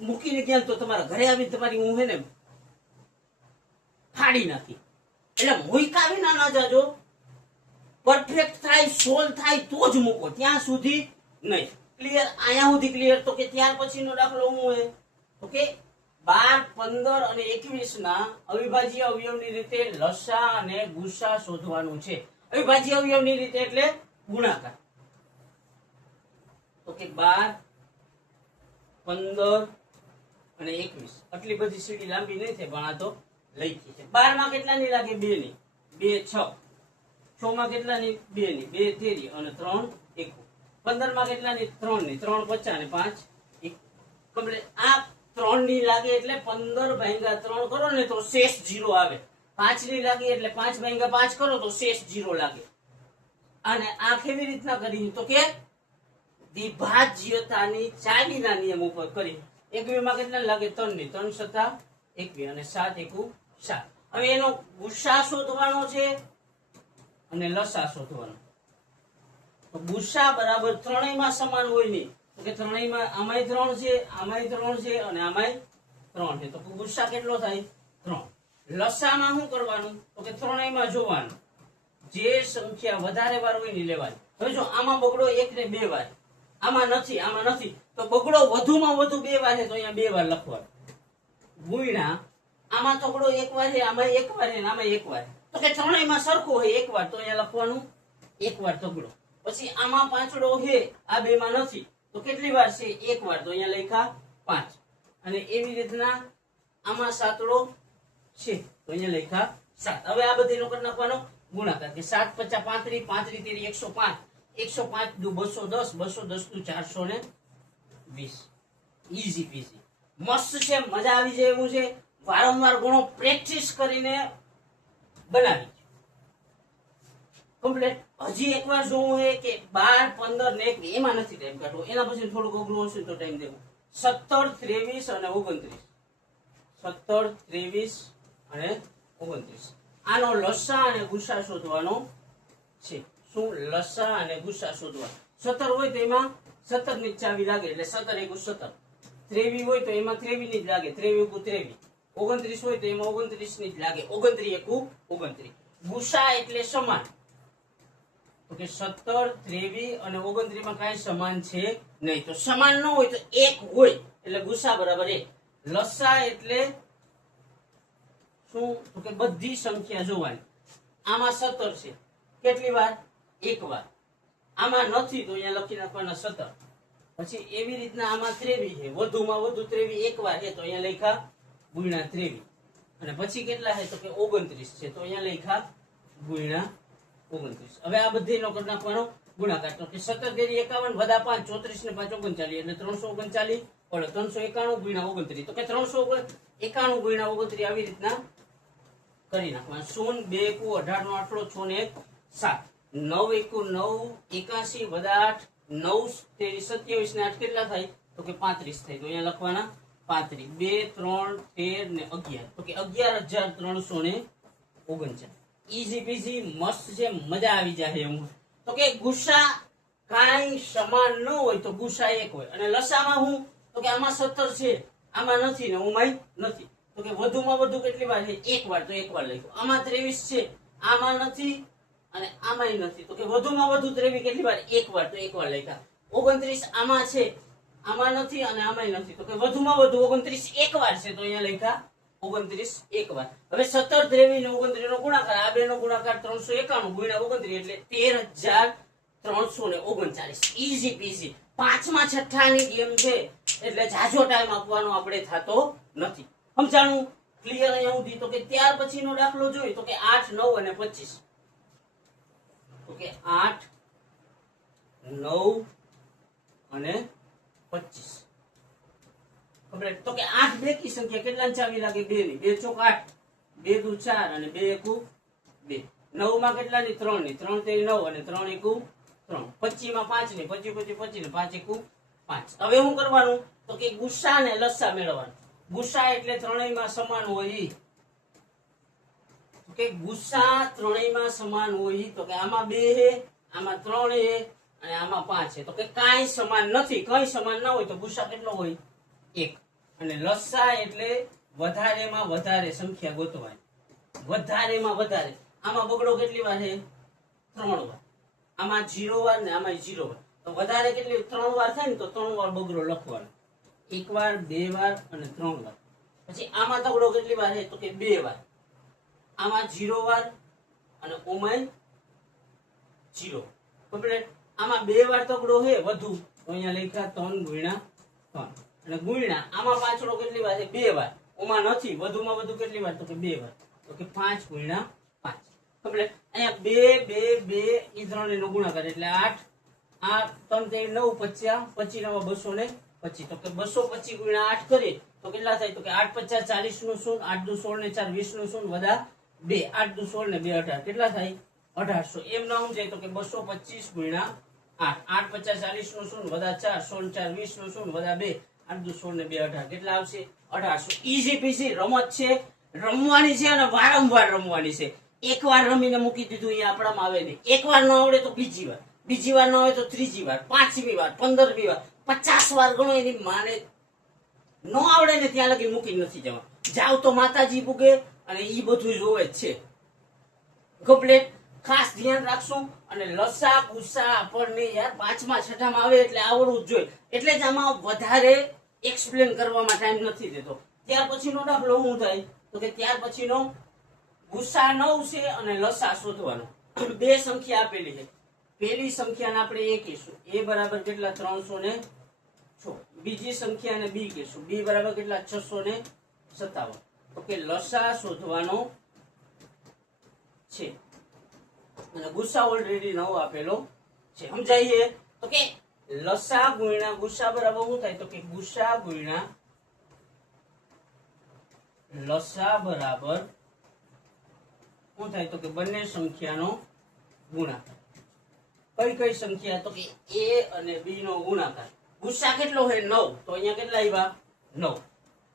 મૂકીને ક્યાં તો તમારા ઘરે આવીને તમારી હું હે ને ફાડી નાખી. એટલે મૂકા વિના ના જાજો, પરફેક્ટ થાય સોલ્વ થાય તો જ મૂકો, ત્યાં સુધી નહીં. ક્લિયર? અહીંયા સુધી ક્લિયર? તો કે ત્યાર પછીનો દાખલો શું હે? તો કે 12 15 અને 21 ના અવિભાજ્ય અવયવની રીતે લસા અને ગુસા શોધવાનું છે. અવિભાજ્ય અવયવની રીતે એટલે ગુણાકાર. તો કે 12 15 અને 21. આટલી બધી સીડી લાંબી નહીં થાય, પણ આ તો લખી છે. 12 માં કેટલાની લાગે? 2 ની. 2 6. 6 માં કેટલાની? 2 ની. 2 તેરી અને 3 1. 15 માં કેટલાની? 3 ની. 3 50 અને 5 1. કમ્પ્લીટ. આ 3 ની લાગે એટલે 15 ભાગ્યા 3 કરો ને તો શેષ 0 આવે. 5 ની લાગે એટલે 5 ભાગ્યા 5 કરો તો શેષ 0 લાગે. અને આ કેવી રીતના કરી? તો કે વિભાજ્યતાની ચાવીના નિયમ ઉપર કરી. 21 માં કેટલા લાગે? 3 ની. 3 7 21 અને 7 એકુ 7. હવે એનો ગુસા શોધવાનો છે અને લસા શોધવાનો. તો ગુસા બરાબર ત્રણેયમાં સમાન હોય નહીં. તો કે ત્રણેયમાં આમાંય 3 છે, આમાંય 3 છે અને આમાંય 3 છે. તો ગુસા કેટલો થાય? 3. લસામાં શું કરવાનું? તો કે ત્રણેયમાં જોવાનું, જે સંખ્યા વધારે વાર હોય ને લેવાની. હવે જો આમાં બગડો 1 ને 2 વાર, આમાં નથી, આમાં નથી, તો બગડો વધુમાં વધુ 2 વાર છે, તો અહીંયા 2 વાર લખવાનું. ગુણ્યા આમાં તગડો 1 વાર છે, આમાં 1 વાર છે, આમાં 1 વાર. તો કે ત્રણેયમાં સરખો હોય 1 વાર, તો અહીંયા લખવાનું 1 વાર તગડો. પછી આમાં પાંચડો છે, આ બે માં નથી, તો કેટલી વાર છે? 1 વાર, તો અહીંયા લખ્યા 5. અને એવી રીતના આમાં સાતડો છે, તો અહીંયા લખ્યા 7. હવે આ બધીનો કરી નાખવાનો ગુણાકાર, કે 7 × 5 = 35, 35 તેરી 105, 105 દુ 210, 210 દુ 420. ઈઝી પીઝી, મસ્ત છે, મજા આવી જાય એવું છે. વારંવાર ગણો, પ્રેક્ટિસ કરીને બનાવી. કમ્પ્લીટ. હજી એકવાર જોવું છે કે 12, 15 ને 1 એમાં નથી ટાઈમ કાઢવો, એના પછી થોડુંક અઘરું હશે તો ટાઈમ દેવો. 17, 23 અને 29. 17, 23 અને 29. આનો લસા અને ગુસા શોધવાનો છે. શું? લસા અને ગુસા શોધવા. 17 હોય તો એમાં 17 ની ચાવી લાગે એટલે 17 × 17. 23 હોય તો એમાં 23 ની જ લાગે, 23 × 23. 29 હોય તો એમાં 29 ની જ લાગે, 29 × 29. ગુસા એટલે સમાન. તો કે 17, 23 અને 29 માં કાંઈ સમાન છે નહીં. તો સમાન ન હોય તો 1 હોય એટલે ગુસા બરાબર 1. લસા એટલે શું? તો કે બધી સંખ્યા જોવાની. આમાં 17 છે, કેટલી વાર? 1 વાર. આમાં નથી તો અહીંયા લખી નાખવાના 17. પછી એવી રીતના આમાં 23 છે, વધુમાં વધુ 23 1 વાર છે તો અહીંયા લખ્યા ગુણ્યા 23. અને પછી કેટલા છે? તો કે 29 છે તો અહીંયા લખ્યા ગુણ્યા 29. હવે આ બધીનો કરી નાખવાનો ગુણાકાર. તો કે 17 તેરી 51 વડા 5 34 ને 5 39 એટલે 339 પડે. 391 ગુણ્યા 29 તો કે 391 ગુણ્યા 29 આવી રીતના કરી નાખવાનું. 0 2 × 18 નો આટલો 6 ને 1 7. 9 × 9 81 વડા 8 9 તેરી 27 ને 8 કેટલા થાય? તો કે 35 થાય. તો અહીંયા લખવાના 35. 2 3 13 ને 11 તો કે 11,339. ઈઝી પીઝી મસ્ત છે, મજા આવી જાય એમ. તો કે ગુસા કાંઈ સમાન ન હોય તો ગુસા 1 હોય. અને લસામાં હું? તો કે આમાં 17 છે, આમાં નથી ને ઓમાંય નથી. તો કે વધુમાં વધુ કેટલી વાર છે? 1 વાર તો 1 વાર લખ્યું. આમાં 23 છે, આમાં નથી અને આમાંય નથી. તો કે વધુમાં વધુ 23 કેટલી વાર? 1 વાર તો 1 વાર લખ્યા. 29 આમાં છે, આમાં નથી અને આમાંય નથી. તો કે વધુમાં વધુ 29 1 વાર છે તો અહીંયા લખ્યા 29 1 વાર. હવે 17, 23 ને 29 નો ગુણાકાર, આ બેનો ગુણાકાર 391 ગુણ્યા 29 એટલે 13,339. ઈઝી પીઝી. 5માં 6 ની ગેમ છે એટલે જાજો ટાઈમ આપવાનો આપણે થતો નથી. સમજાણું? ક્લિયર? અહીંયા સુધી. તો કે ત્યાર પછીનો દાખલો જોઈએ તો કે 8, 9 અને 25. તો કે 8, 9 અને 25. કમ્પ્લીટ. તો કે 8 બેકી સંખ્યા કેટલાની ચાવી લાગે? 2 ની. 2 ચોક 8, 2 દુ 4 અને 2 એકુ 2. 9 માં કેટલાની? 3 ની. 3 તેરી 9 અને 3 એકુ 3. 25 માં 5 ની. 25 25 ને 5 એકુ 5. હવે શું કરવાનું? તો કે ગુસા ને લસા મેળવવાનું. ગુસા એટલે ત્રણેયમાં સમાન હોય. તો કે ગુસા ત્રણેયમાં સમાન હોય. તો કે આમાં 2 છે, આમાં 3 છે અને આમાં 5 છે. તો કે કાંઈ સમાન નથી. કઈ સમાન ના હોય તો ગુસા કેટલો હોય? 1. અને લસા એટલે વધારેમાં વધારે સંખ્યા ગોતવાની. વધારેમાં વધારે. આમાં બગડો કેટલી વાર છે? 3 વાર. આમાં 0 વાર ને આમાં 0 વાર. તો વધારે કેટલી? 3 વાર થાય ને તો 3 વાર બગડો લખવાનો. 1 વાર 2 વાર અને 3 વાર. પછી આમાં તગડો કેટલી વાર છે? તો કે 2 વાર. આમાં 0 વાર અને ઓમાંય 0. કમ્પ્લીટ. આમાં 2 વાર તગડો છે વધુ તો અહીંયા લખ્યા 3 ગુણ્યા 3. અને ગુણ્યા આમાં પાછળો કેટલી વાર છે? 2 વાર. ઓમાં નથી. વધુમાં વધુ કેટલી વાર? તો કે 2 વાર. તો કે 5 ગુણ્યા 5. કમ્પ્લીટ. અહીંયા 2 2 2 ઈ ત્રણેયનો ગુણાકાર એટલે 8 8 3 3 9 25 25 9 225. તો કે 225 ગુણ્યા 8 કરીએ તો કેટલા થાય? તો કે 8 50 40 નું 0, 8 દુ 16 ને 4 20 નું 0 વડા 2, 8 દુ 16 ને 2 18 કેટલા થાય? 1800. એમ ના સમજાય તો કે 225 ગુણ્યા 8 8 50 40 નું 0 વડા 4 16 4 20 નું 0 વડા 2, 8 દુ 16 ને 2 18 કેટલા આવશે? 1800. ઈઝી પીઝી રમત છે, રમવાની છે અને વારંવાર રમવાની છે. એકવાર રમીને મૂકી દીધું અહીંયા આપણામાં આવે નહીં. એકવાર ન આવડે તો બીજી વાર, બીજી વાર ન આવે તો ત્રીજી વાર, 5મી વાર, 15મી વાર, 50 વાર ગણો. એની માને ન આવડે ને ત્યાં લગી મૂકી નથી જવા. જાવ તો માતાજી પૂગે અને ઈ બધું જોવે જ છે. કમ્પ્લીટ. ખાસ ધ્યાન રાખશું. અને લસા ગુસા આપણને યાર 5માં 6માં આવે એટલે આવડવું જ જોઈએ. એટલે જ આમાં વધારે એક્સપ્લેન કરવામાં ટાઈમ નથી દેતો. ત્યાર પછીનો દાખલો શું થાય? તો કે ત્યાર પછીનો ગુસા 9 છે અને લસા શોધવાનો. બે સંખ્યા આપેલી છે. પહેલી સંખ્યાને આપણે a કહીશું. a બરાબર કેટલા? 306. બીજી સંખ્યાને b કહીશું. b બરાબર કેટલા? 657. તો કે લસા શોધવાનો છે અને ગુસા ઓલરેડી 9 આપેલો છે. સમજાઈએ? તો કે લસા ગુણ્યા ગુસા બરાબર શું થાય? તો કે ગુસા ગુણ્યા લસા બરાબર શું થાય? તો કે બંને સંખ્યાનો ગુણાકાર. કઈ કઈ સંખ્યા? તો કે a અને b નો ગુણાકાર. ગુસ્સા કેટલો હોય? 9. તો અહીંયા કેટલા આવ્યા? 9.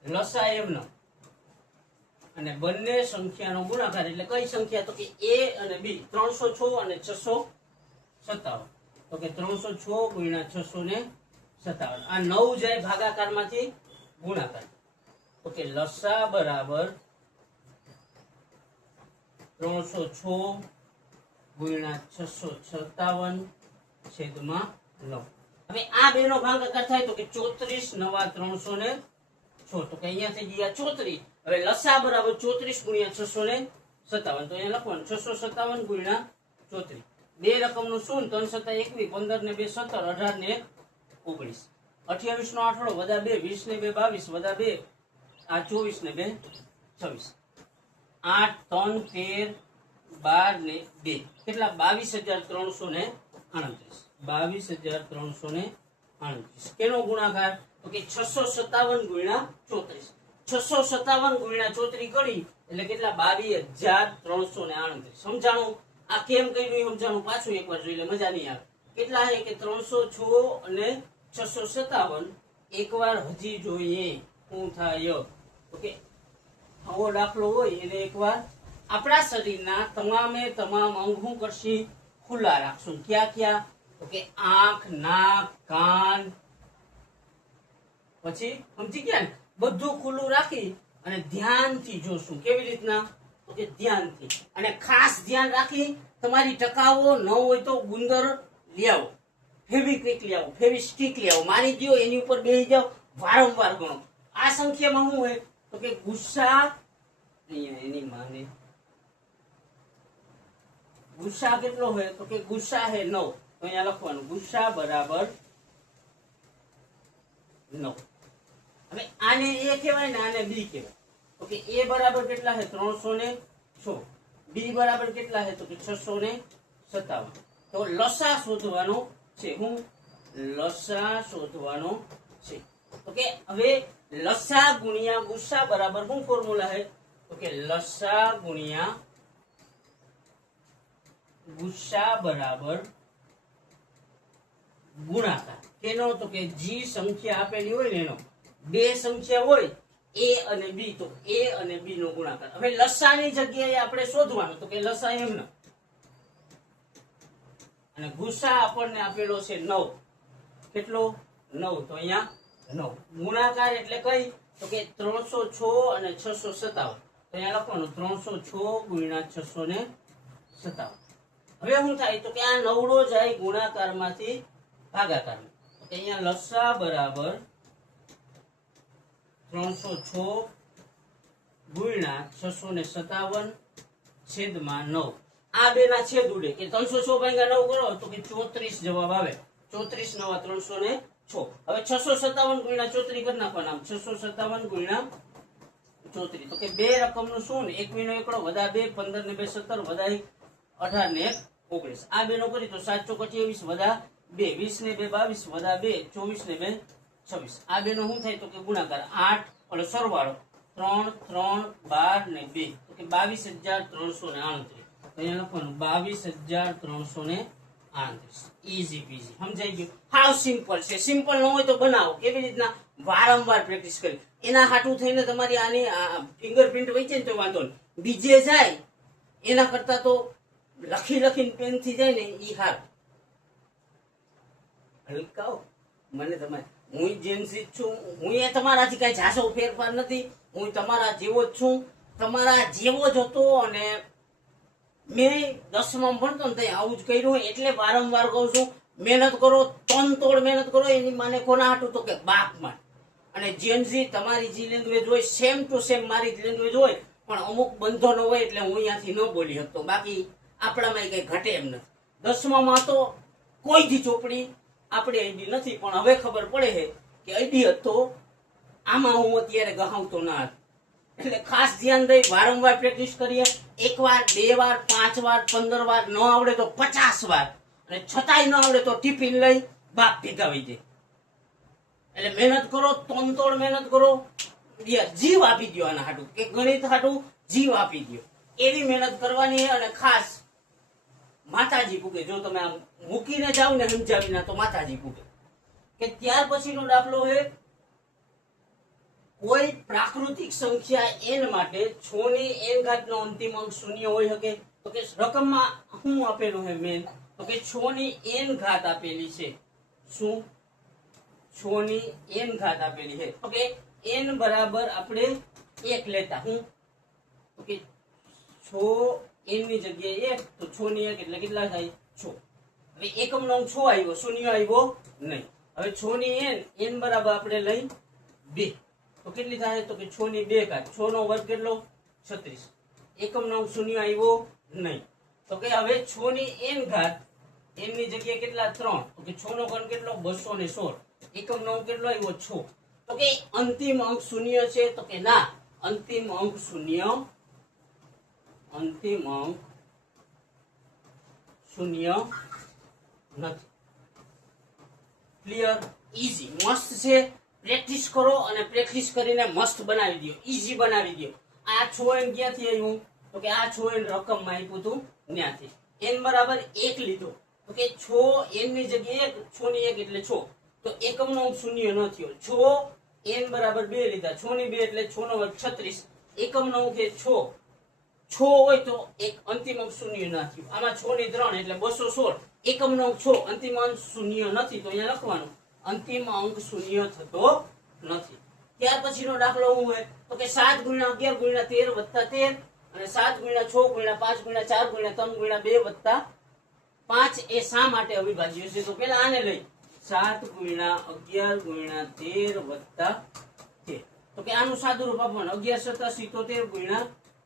લસા એમ 9. અને બંને સંખ્યાનો ગુણાકાર એટલે કઈ સંખ્યા? તો કે a અને b. 306 અને 657. તો કે 306 ગુણ્યા 657. આ 9 જાય ભાગાકારમાંથી ગુણાકાર. તો કે લસા બરાબર 306 ગુણ્યા 657 છેદમાં 9. હવે આ બે નો ભાગાકાર થાય તો કે 34 નવા 306. તો કે અહીંયા થઈ ગયા 34. હવે લસા બરાબર 34 ગુણ્યા 657. તો અહીંયા લખવાનું 657 ગુણ્યા 34. બે રકમનું શૂન્ય. 3 સત્તા 21, 15 ને 2 17, 18 ને 1 19. 28 નો આઠડો વદા 2, 20 ને 2 22, વદા 2 આ 24 ને 2 26. 8 3 13 12 ને 2 કેટલા? 22,338. 22,338. કેનો ગુણાકાર? તો કે 657 ગુણ્યા 34. 657 ગુણ્યા 34 કરી એટલે કેટલા? 22,338. સમજાણું? આ કેમ કર્યું સમજાણું? પાછું એકવાર જોઈ લે, મજા નહીં આવે. કેટલા છે કે 306 અને 657. એકવાર હજી જોઈએ શું થાય. ઓકે, આવો દાખલો હોય એટલે એકવાર આપણા શરીરના તમામે તમામ અંગ શું કરશી? ખુલ્લા રાખશું. ક્યાં ક્યાં? તો કે આંખ, નાક, કાન, પછી સમજી ગયા ને? બધું ખુલ્લું રાખી અને ધ્યાનથી જોશું. કેવી રીતના? તો કે ધ્યાનથી. અને ખાસ ધ્યાન રાખી તમારી ટકાવો ન હોય તો ગુંદર લઈ આવો, ફેવિક્વિક લઈ આવો, ફેવિસ્ટિક લઈ આવો, મારી દો, એની ઉપર બેસી જાઓ, વારંવાર ગણો. આ સંખ્યામાં શું હોય? તો કે ગુસ્સા, અહીંયા એની માને ગુસ્સા કેટલો હોય? તો કે ગુસ્સા હે 9. તો અહીંયા લખવાનું ગુસ્સા બરાબર 9. હવે આને a કહેવાય ને આને b કહેવાય. તો કે a બરાબર કેટલા છે? 306. b બરાબર કેટલા છે? તો કે 657. તો લસા શોધવાનો છે. હું લસા શોધવાનો છે. તો કે હવે લસા ગુણ્યા ગુસ્સા બરાબર શું ફોર્મ્યુલા છે? તો કે લસા ગુણ્યા ગુસ્સા બરાબર ગુણાકાર. કેનો? તો કે જી સંખ્યા આપેલી હોય ને એનો. બે સંખ્યા હોય a અને b, તો a અને b નો ગુણાકાર. હવે લસાની જગ્યાએ આપણે શોધવાનું. તો કે લસા એમ ના, અને ગુસ્સા આપણને આપેલો છે 9. કેટલો? 9. તો અહીંયા 9. ગુણાકાર એટલે કઈ? તો કે 306 અને 657. તો અહીંયા લખવાનું 306 ગુણ્યા 657. હવે શું થાય? તો કે આ નવડો જાય ગુણાકારમાંથી ભાગાકારમાં. તો કે અહીંયા લસા બરાબર 306 ગુણ્યા 657 છેદમાં 9. આ બે ના છેદ ઉડે કે 306 ભાગ્યા 9 કરો તો કે 34 જવાબ આવે. 34 નવા 306. હવે 657 ગુણ્યા 34 કરી નાખવાના. 657 ગુણ્યા 34. તો કે બે રકમનું શું? 21 નો એકડો વદા 2, 15 ને 2 17, વદા 18 ને 19. આ બે નો કરી તો 7 ચોક 28, વદા 2, 20 ને 2 22, વદા 2, 24 ને 2 26. આ બે નો શું થાય? તો કે ગુણાકાર 8 એટલે સરવાળો 3 3 12 ને 2. તો કે 22,338. તો અહીંયા લખવાનું 22,338. ઈઝી પીઝી. સમજાઈ ગયું? હાવ સિમ્પલ છે. સિમ્પલ ન હોય તો બનાવો. કેવી રીતના? વારંવાર પ્રેક્ટિસ કરી. એના હાટું થઈને તમારી આની ફિંગરપ્રિન્ટ વહી છે ને તો વાંધો નહીં. બીજે જાય એના કરતા તો લખીને પેન થી જાય ને ઈ હાર હલકાઓ. મને તમારે હું જેન્સી છું. હું એ તમારાથી કઈ ઝાસો ફેરફાર નથી. હું તમારા જેવો જ છું. તમારા જેવો જ હતો. અને મેં 10માં ભણતો ને ત્યાં આવું જ કર્યું હોય એટલે વારંવાર કહું છું મહેનત કરો, તનતોડ મહેનત કરો. એની માને કોના હાટું? તો કે બાપ માં. અને જેન્સી તમારી જે લેંગ્વેજ હોય સેમ ટુ સેમ મારી જ લેંગ્વેજ હોય, પણ અમુક બંધનો હોય એટલે હું અહીંયાથી ન બોલી શકતો. બાકી આપણામાં કઈ ઘટે એમ નથી. 10માં તો કોઈ દી ચોપડી આપણી આઈડી નથી, પણ હવે ખબર પડે છે કે આઈડી હતો. આમાં હું અત્યારે ગહાવતો ના હતો. એટલે ખાસ ધ્યાન દઈ વારંવાર પ્રેક્ટિસ કરીએ. 1 વાર 2 વાર 5 વાર 15 વાર, ન આવડે તો 50 વાર, અને છતાંય ન આવડે તો ટિફિન લઈ બાપ ભેગા વહી જાય. એટલે મહેનત કરો, તનતોડ મહેનત કરો. જીવ આપી દો આના હાટું, કે ગણિત હાટું જીવ આપી દો. એવી મહેનત કરવાની. અને ખાસ માતાજી પૂગે. જો તમે આમ મૂકીને જાવ ને સમજાવીને તો માતાજી પૂગે. કે ત્યાર પછીનો દાખલો છે કોઈ પ્રાકૃતિક સંખ્યા n માટે 6 ની n ઘાત નો અંતિમ અંક શૂન્ય હોઈ શકે. તો કે રકમમાં શું આપેલું છે મેન, તો કે 6 ની n ઘાત આપેલી છે. શું? 6 ની n ઘાત આપેલી છે. તો કે n બરાબર આપણે 1 લેતા. હું તો કે 6 n ની જગ્યાએ 1, તો 6 ની 1 એટલે કેટલા થાય? 6. હવે એકમ નો 6 આવ્યો, શૂન્ય આવ્યો નહીં. હવે 6 ની n બરાબર આપણે લઈ 2, તો કેટલી થાય? તો કે 6 ની 2 ઘાત. 6 નો વર્ગ કેટલો? 36. એકમ નો શૂન્ય આવ્યો નહીં. તો કે હવે 6 ની n ઘાત n ની જગ્યાએ કેટલા? 3. તો કે 6 નો ઘન કેટલો? 216. એકમ નો કેટલો આવ્યો? 6. તો કે અંતિમ અંક શૂન્ય છે? તો કે ના, અંતિમ અંક શૂન્ય, અંતિમ અંક શૂન્ય નથી. ક્લિયર? ઈઝી, મસ્ત છે. પ્રેક્ટિસ કરો અને પ્રેક્ટિસ કરીને મસ્ત બનાવી દો, ઈઝી બનાવી દો. આ 6n ક્યાંથી આવ્યું? તો કે આ 6n રકમમાં આપ્યું હતું ત્યાંથી. n બરાબર 1 લીધો. તો કે 6 n ની જગ્યાએ 6 ની 1 એટલે 6. તો એકમનો અંક શૂન્ય ન થયો. 6 n બરાબર 2 લીધા. 6 ની 2 એટલે 6 નો વર્ગ 36. એકમનો અંક છે 6. 6 હોય તો એક અંતિમ અંક શૂન્ય ના થયું. આમાં 6 ની 3 એટલે 216. એકમનો અંક 6, અંતિમ અંક શૂન્ય નથી. તો અહીંયા લખવાનું અંતિમ અંક શૂન્ય થતો નથી. ત્યાર પછીનો દાખલો શું હોય? તો કે 7 × 11 × 13 વત્તા 13 અને 7 × 6 × 5 × 4 × 3 × 2 વત્તા 5 એ શા માટે અવિભાજ્ય છે? તો પેલા આને લઈ 7 × 11 × 13 વત્તા 13. તો કે આનું સાદું રૂપ આપવાનું 11 × 77 ×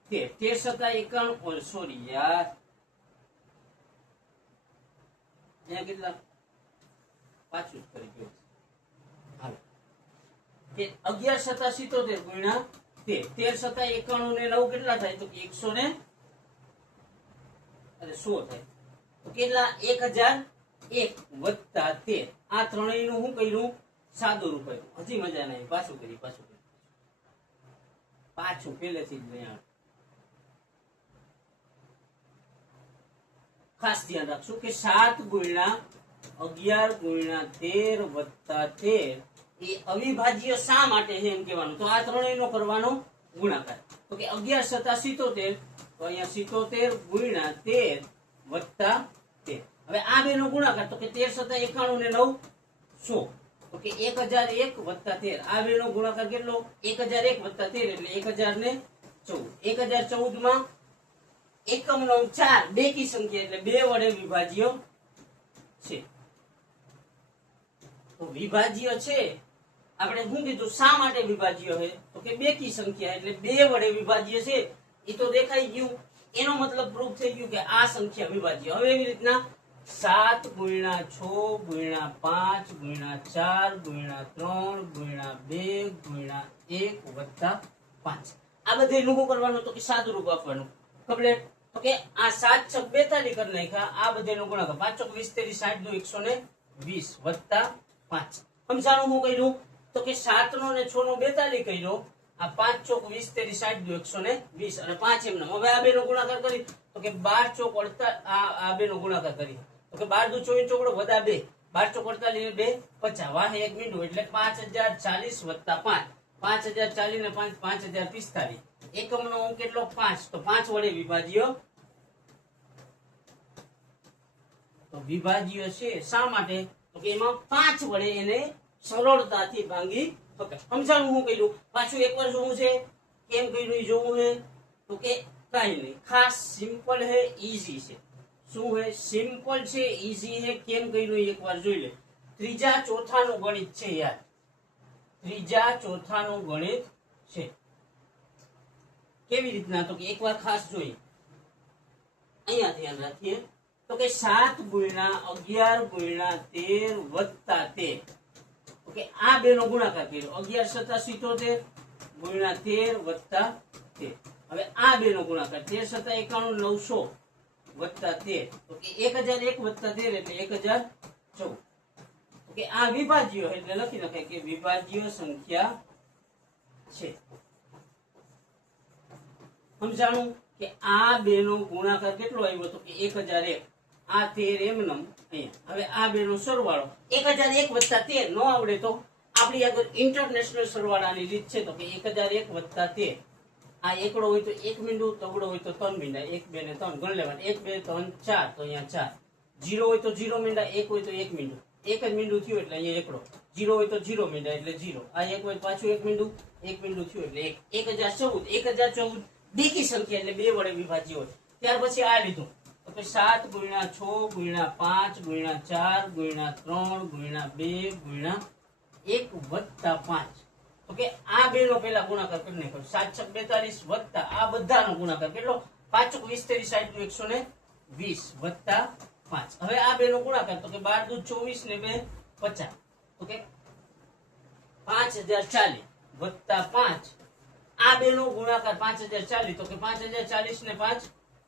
13, 13 × 91, સોરી યાર, અહીંયા કેટલા? પાછું જ કરી ગયો. હાલો, કે 11 × 77 × 13, 13 × 91 ને 9 કેટલા થાય? તો કે 100 ને 100 થાય. તો કેટલા? 1001 વત્તા 13. આ ત્રણેયનું શું કર્યું? સાદું રૂપ આપ્યું. હજી મજા નહીં, પાછું કરી, પાછું પહેલેથી જ લઈ. ખાસ ધ્યાન રાખશું કે 7 × 11 × 13 વત્તા 13 એ અવિભાજ્ય શા માટે છે એમ કહેવાનું. તો આ ત્રણેયનો કરવાનો ગુણાકાર. તો કે 11 × 77, તો અહીંયા 77 × 13 વત્તા 13. હવે આ બેનો ગુણાકાર. તો કે 13 × 91 ને 9 100. તો કે 1001 વત્તા 13. આ બેનો ગુણાકાર કેટલો? 1001 વત્તા 13 એટલે 1014. 1014 માં એકમનો 4 બેકી સંખ્યા એટલે 2 વડે વિભાજ્ય છે. તો વિભાજ્ય છે, આપણે શું કીધું? શા માટે વિભાજ્ય છે? તો કે બેકી સંખ્યા એટલે 2 વડે વિભાજ્ય છે. એ તો દેખાઈ ગયું. એનો મતલબ પ્રૂફ થઈ ગયું કે આ સંખ્યા વિભાજ્ય. હવે એવી રીતના 7 × 6 × 5 × 4 × 3 × 2 × 1 વત્તા 5. આ બધે શું કરવાનું? તો કે સાદું રૂપ આપવાનું. ખબર? તો કે આ 7 × 6 = 42 કરી નાખ્યા. આ બધેનો ગુણાકાર 5 × 20 = 60 120 વત્તા 5. સમજાણું શું કર્યું? તો કે 7 નો ને 6 નો 42 કર્યો. આ 5 × 20 = 60 120 અને 5 એમને. હવે આ બેનો ગુણાકાર કરી. તો કે 12 × 48, આ બેનો ગુણાકાર કરી. તો કે 12 × 2 = 24 વત્તા 2, 12 × 48 2 50, વાહે 1 મીંડું એટલે 5040 વત્તા 5, 5040 ને 5 5045. એકમનો અંક કેટલો? 5. તો 5 વડે વિભાજ્ય. તો વિભાજ્ય છે શા માટે? તો કે એમાં 5 વડે એને સરળતાથી ભાંગી શકાય. સમજાણું હું કર્યું? પાછું એકવાર જોવું છે કેમ કર્યું જોવું છે. તો કે કાઈ નહીં, ખાસ સિમ્પલ હે, ઈઝી છે. શું હે? સિમ્પલ છે, ઈઝી હે. કેમ કર્યું એકવાર જોઈ લે. ત્રીજા ચોથાનું ગણિત છે યાર, ત્રીજા ચોથાનું ગણિત છે. કેવી રીતના? તો કે એકવાર ખાસ જોઈએ. અહીંયા ધ્યાન રાખીએ. તો કે 7 × 11 × 13 વત્તા 13. ઓકે, આ બેનો ગુણાકાર કર્યો. 11 × 77 × 13 વત્તા 13. હવે આ બેનો ગુણાકાર 13 × 91 900 વત્તા 13. ઓકે, 1001 વત્તા 13 એટલે 1014. ઓકે, આ વિભાજ્ય એટલે લખી નખાય કે વિભાજ્ય સંખ્યા છે. સમજાણું કે આ બેનો ગુણાકાર કેટલો આવ્યો? તો કે 1001. આ 13 એમનેમ અહીંયા. હવે આ બે નો સરવાળો 1001 વત્તા 13 નો આવડે તો આપણી આગળ ઇન્ટરનેશનલ સરવાળાની રીત છે. તો કે 1001 વત્તા 13 આ એકડો હોય તો 1 મીંડું, તગડો હોય તો 3 મીંડા, 1 2 ને 3 ગણ લેવાના. 1 2 3 4 તો અહીંયા 4. 0 હોય તો 0 મીંડા, 1 હોય તો 1 મીંડું. એક જ મીંડું થયું એટલે અહીંયા એકડો. 0 હોય તો 0 મીંડા એટલે 0. આ 1 હોય પાછું 1 મીંડું, 1 મીંડું થયું એટલે 1. 1014 બેકી સંખ્યા એટલે 2 વડે વિભાજ્ય હોય. ત્યાર પછી આ લીધું તો કે 7 ગુણ્યા 6 ગુણ્યા 5 ગુણ્યા 4 ગુણ્યા 3 ગુણ્યા 2 ગુણ્યા 1 વત્તા 5. તો કે આ બે નો પેલા ગુણાકાર કરી નાખો. 7 6 42 વત્તા આ બધાનો ગુણાકાર કેટલો? 5 20 30 60 120 વત્તા 5. હવે આ બે નો ગુણાકાર તો કે 12 દૂધ 24 ને 2 50. તો કે 5040 વત્તા 5. આ બે નો ગુણાકાર 5040 તો કે 5040 ને 5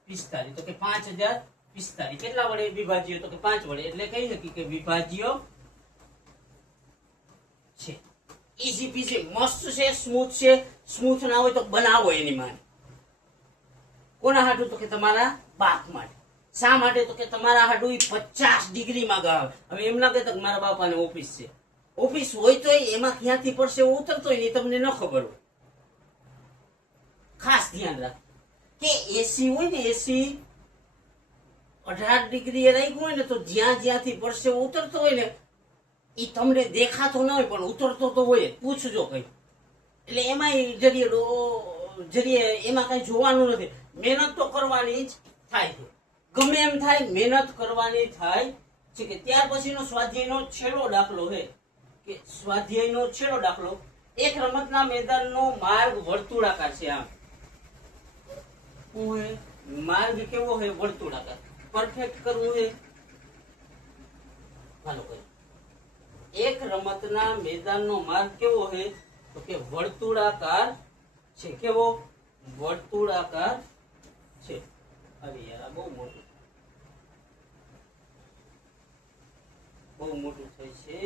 45. તો કે 5045 કેટલા વડે વિભાજ્ય? તો કે 5 વડે. એટલે કહી શકીએ કે વિભાજ્ય છે. ઈઝી પીઝી, મસ્ત છે, સ્મૂથ છે. સ્મૂથ ના હોય તો બનાવો એની માટે. કોના હાટું? તો કે તમારા બાપ માટે. શા માટે? તો કે તમારા હાટું 50 ડિગ્રીમાં ગાવે. હવે એમ ના કહેતા કે મારા બાપાને ઓફિસ છે. ઓફિસ હોય તો એમાં ક્યાંથી પડશે ઉતરતો હોય તમને ન ખબર હોય. ખાસ ધ્યાન રાખ કે એસી હોય ને, એસી 18 ડિગ્રી રાખ્યું હોય ને તો જ્યાંથી પડશે ઉતરતો હોય ને એ તમને દેખાતો ન હોય પણ ઉતરતો તો હોય. પૂછજો કઈ. એટલે એમાં જરીએ એમાં કઈ જોવાનું નથી. મહેનત તો કરવાની જ થાય છે. ગમે એમ થાય મહેનત કરવાની થાય છે. કે ત્યાર પછીનો સ્વાધ્યાયનો છેલ્લો દાખલો છે કે સ્વાધ્યાયનો છેલ્લો દાખલો, એક રમતના મેદાનનો માર્ગ વર્તુળાકાર છે. આમ માર્ગ કેવો છે? વર્તુળાકાર. પરફેક્ટ કરવું છે. હાલો કઈ. એક રમતના મેદાનનો માર્ગ કેવો છે? તો કે વર્તુળાકાર છે. કેવો? વર્તુળાકાર છે. અરે યાર બહુ મોટું થાય છે.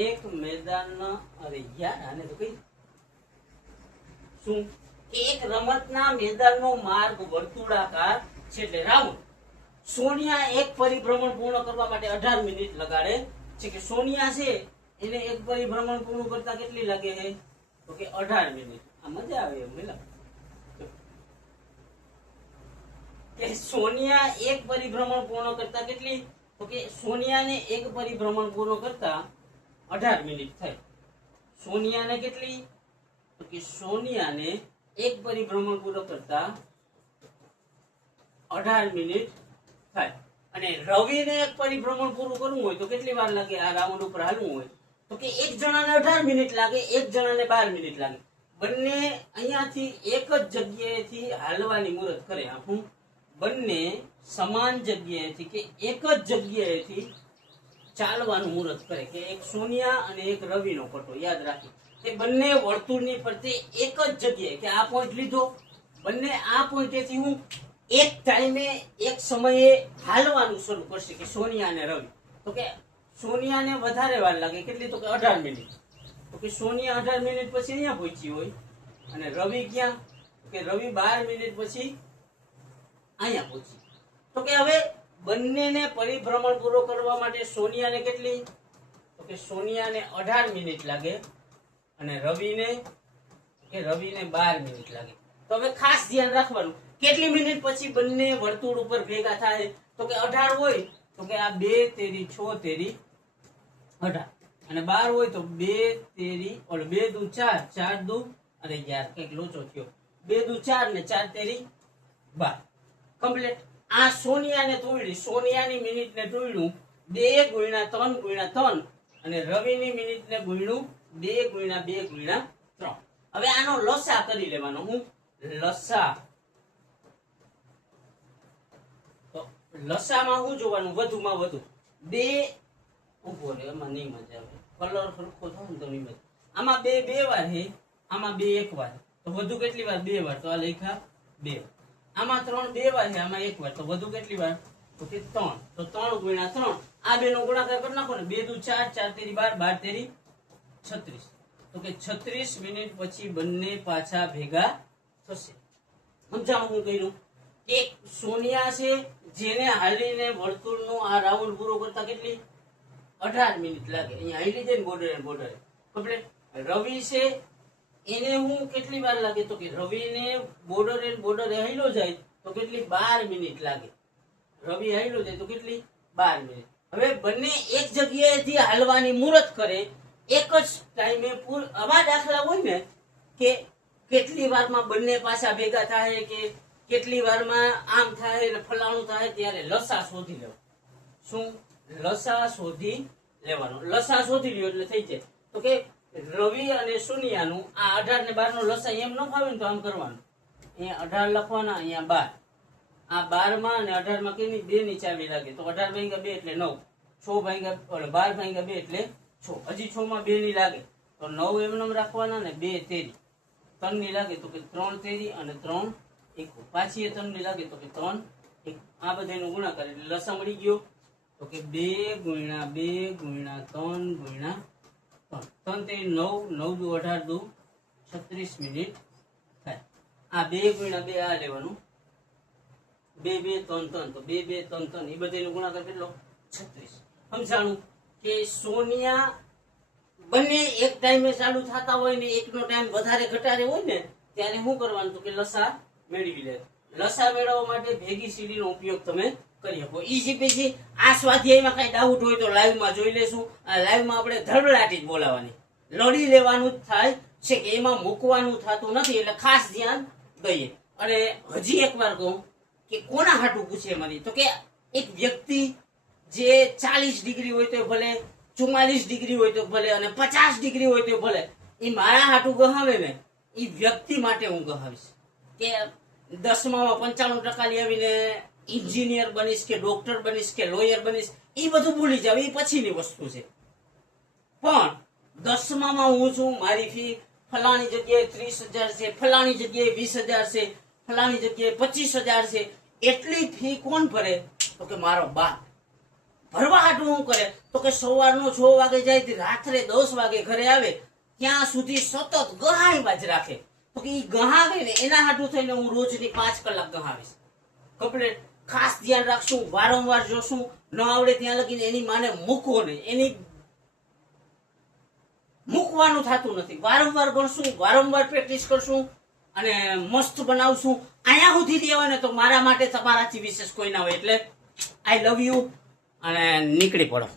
એક મેદાનના, અરે યાર આને તો કઈ શું? એક રમતના મેદાનનો માર્ગ વર્તુળાકાર છે એટલે રાઉન્ડ. સોનિયા એક પરિભ્રમણ પૂર્ણ કરવા માટે 18 મિનિટ લગાડે છે. કે સોનિયા છે એને એક પરિભ્રમણ પૂર્ણ કરતા કેટલી લાગે છે? તો કે 18 મિનિટ. આ મજા આવે એમ પેલા કે સોનિયા એક પરિભ્રમણ પૂર્ણ કરતા કેટલી? તો કે સોનિયાને એક પરિભ્રમણ પૂર્ણ કરતા 18 મિનિટ થાય. સોનિયાને કેટલી? તો કે સોનિયાને એક પરિભ્રમણ પૂર્ણ કરતા 18 મિનિટ થાય. અને રવિને એક પરિભ્રમણ પૂરું કરવું હોય તો કેટલી વાર લાગે? આ રાઉન્ડ ઉપર હાલવું હોય તો કે એક જણાને 18 મિનિટ લાગે, એક જણાને 12 મિનિટ લાગે. બંને અહીંયાથી એક જ જગ્યાએથી હાલવાની મુહૂર્ત કરે. આપણું બંને સમાન જગ્યાએથી કે એક જ જગ્યાએથી ચાલવાનું મુહૂર્ત કરે. કે એક સોનિયા અને એક રવિનો પટ્ટો યાદ રાખી કે બંને વર્તુળની ફરતે એક જ જગ્યાએ કે આ પોઈન્ટ લીધો, બંને આ પોઈન્ટેથી હું એક ટાઈમે એક સમયે હાલવાનું શરૂ કરશે. કે સોનિયા અને રવિ. તો કે સોનિયાને વધારે વાર લાગે કેટલી? તો કે 18 મિનિટ. તો કે સોનિયા 18 મિનિટ પછી અહીંયા પહોંચી હોય અને રવિ ક્યાં? કે રવિ 12 મિનિટ પછી અહીંયા પહોંચી. તો કે હવે બંનેને પરિભ્રમણ પૂરો કરવા માટે સોનિયાને કેટલી? તો કે સોનિયાને 18 મિનિટ લાગે અને રવિને 12 મિનિટ લાગે. તો હવે ખાસ ધ્યાન રાખવાનું કેટલી મિનિટ પછી બંને વર્તુળ ઉપર ભેગા થાય? તો કે 18 હોય તો કે આ 2 તેરી 6 તેરી 18 અને 12 હોય તો 2 તેરી 2 દુ 4 4 દુ અરે યાર કઈક લોચો થયો 2 દુ 4 ને 4 તેરી 12 કમ્પ્લીટ. આ સોનિયાને તોડી, સોનિયાની મિનિટ ને તોડ્યું 2 ગુણ્યા 3 ગુણ્યા 3 અને રવિની મિનિટ ને ગુણ્યું 2 ગુણ્યા 2 ગુણ્યા 3. હવે આનો લસા કરી લેવાનો. હું લસા, તો લસામાં શું જોવાનું? વધુમાં વધુ 2 ઉભો રે, એમાં નહીં મજા આવે. કલર સરખો થાય ને તો નહીં મજા. આમાં 2 2 વાર છે, આમાં 2 1 વાર. તો વધુ કેટલી વાર? 2 વાર. તો આ લખ્યા 2. આમાં 3 2 વાર છે, આમાં 1 વાર. તો વધુ કેટલી વાર? તો કે 3. તો 3 ગુણ્યા 3 આ બે નો ગુણાકાર કરી નાખો ને. 2 દુ 4 4 તેરી 12 12 તેરી 36. તો કે 36 મિનિટ પછી બંને પાછા ભેગા થશે. સમજાવું હું કર્યું? એક સોનિયા છે જેને હાલીને વર્તુળનું આ રાઉન્ડ પૂરો કરતા કેટલી 18 મિનિટ લાગે. અહીંયા હાલી જાય ને બોર્ડર કમ્પ્લીટ. રવિ છે એને હું કેટલી વાર લાગે? તો કે રવિને બોર્ડર હાલ્યો જાય તો કેટલી 12 મિનિટ લાગે. રવિ હાલ્યો જાય તો કેટલી 12 મિનિટ. હવે બંને એક જગ્યાએથી હાલવાની મુહૂર્ત કરે એક જ ટાઈમે. આવા દાખલા હોય ને કે કેટલી વારમાં બંને પાછા ભેગા થાય કે કેટલી વારમાં આમ થાય ને ફલાણું થાય, ત્યારે લસા શોધી લેવો. શું? લસા શોધી લેવાનો. લસા શોધી લ્યો એટલે થઈ જાય. તો કે રવિ અને સોનિયાનું આ 18 ને 12 નો લસા એમ ન ફાવે ને તો આમ કરવાનું. અહીંયા 18 લખવાના, અહીંયા 12. આ 12 માં અને 18 માં કેની 2 ની ચાવી લાગે. તો 18 ભાગ્યા 2 એટલે 9. 6 ભાગ્યા 12 ભાગ્યા 2 એટલે 6. હજી 6 માં 2 ની લાગે તો 9 એમનેમ રાખવાના ને 2 તેરી. 3 ની લાગે તો કે 3 તેરી અને 3 1. પાછી એ 3 ની લાગે તો કે 3 1. આ બધાનો ગુણાકાર એટલે લસા મળી ગયો. તો કે 2 ગુણ્યા 2 ગુણ્યા 3 ગુણ્યા 3 તેરી 9. 9 દુ 18 દુ 36 મિનિટ થાય. આ 2 ગુણ્યા 2 આ લેવાનું. 2 2 3 3 તો 2 2 3 3 એ બધાનો ગુણાકાર કેટલો? 36. સમજાણું કે સોનિયા બંને એક ટાઈમે ચાલુ થતા હોય ને એકનો ટાઈમ વધારે ઘટાડે હોય ને ત્યારે શું કરવાનું? તો કે લસા મેળવી લે. લસા મેળવવા માટે ભેગી સીડીનો ઉપયોગ તમે કરી શકો. ઈજી પેજી. આ સ્વાધ્યાયમાં કઈ ડાઉટ હોય તો લાઈવમાં જોઈ લેશું. લાઈવમાં આપણે ધડબડાટી જ બોલાવાની, લડી લેવાનું જ થાય છે કે એમાં મૂકવાનું થતું નથી. એટલે ખાસ ધ્યાન દઈએ. અને હજી એક વાર કહું કે કોના હાટું પૂછે મારી? તો કે એક વ્યક્તિ જે 40 ડિગ્રી હોય તો ભલે, 44 ડિગ્રી હોય તો ભલે અને 50 ડિગ્રી હોય તો ભલે, એ મારા હાટું ગહાવે ને એ વ્યક્તિ માટે હું ગહાવીશ. કે 10માં 95% લઈ આવીને એન્જિનિયર બનીશ કે ડોક્ટર બનીશ કે લોયર બનીશ એ બધું ભૂલી જાવ, એ પછીની વસ્તુ છે. પણ 10માં હું છું, મારી ફી ફલાણી જગ્યાએ 30,000 છે, ફલાણી જગ્યાએ 20,000 છે, ફલાણી જગ્યાએ 25,000 છે. એટલી ફી કોણ ભરે? તો કે મારો બાપ. ભરવા હાટું શું કરે? તો કે સવારનો 6 વાગે જાય થી રાત્રે 10 વાગે ઘરે આવે ત્યાં સુધી સતત ગહાવ્યા જ રાખે. તો કે એ ગહાવે ને એના હાટું થઈને હું રોજની 5 કલાક ગહાવીશ. કમ્પ્લીટ. ખાસ ધ્યાન રાખશું, વારંવાર જોશું. ન આવડે ત્યાં લગીને એની માને મૂકવો નહીં. એની મૂકવાનું થતું નથી. વારંવાર ગણશું, વારંવાર પ્રેક્ટિસ કરશું અને મસ્ત બનાવશું. અહીંયા સુધી દેવાય ને તો મારા માટે તમારાથી વિશેષ કોઈ ના હોય. એટલે આઈ લવ યુ અને નીકળી પડો.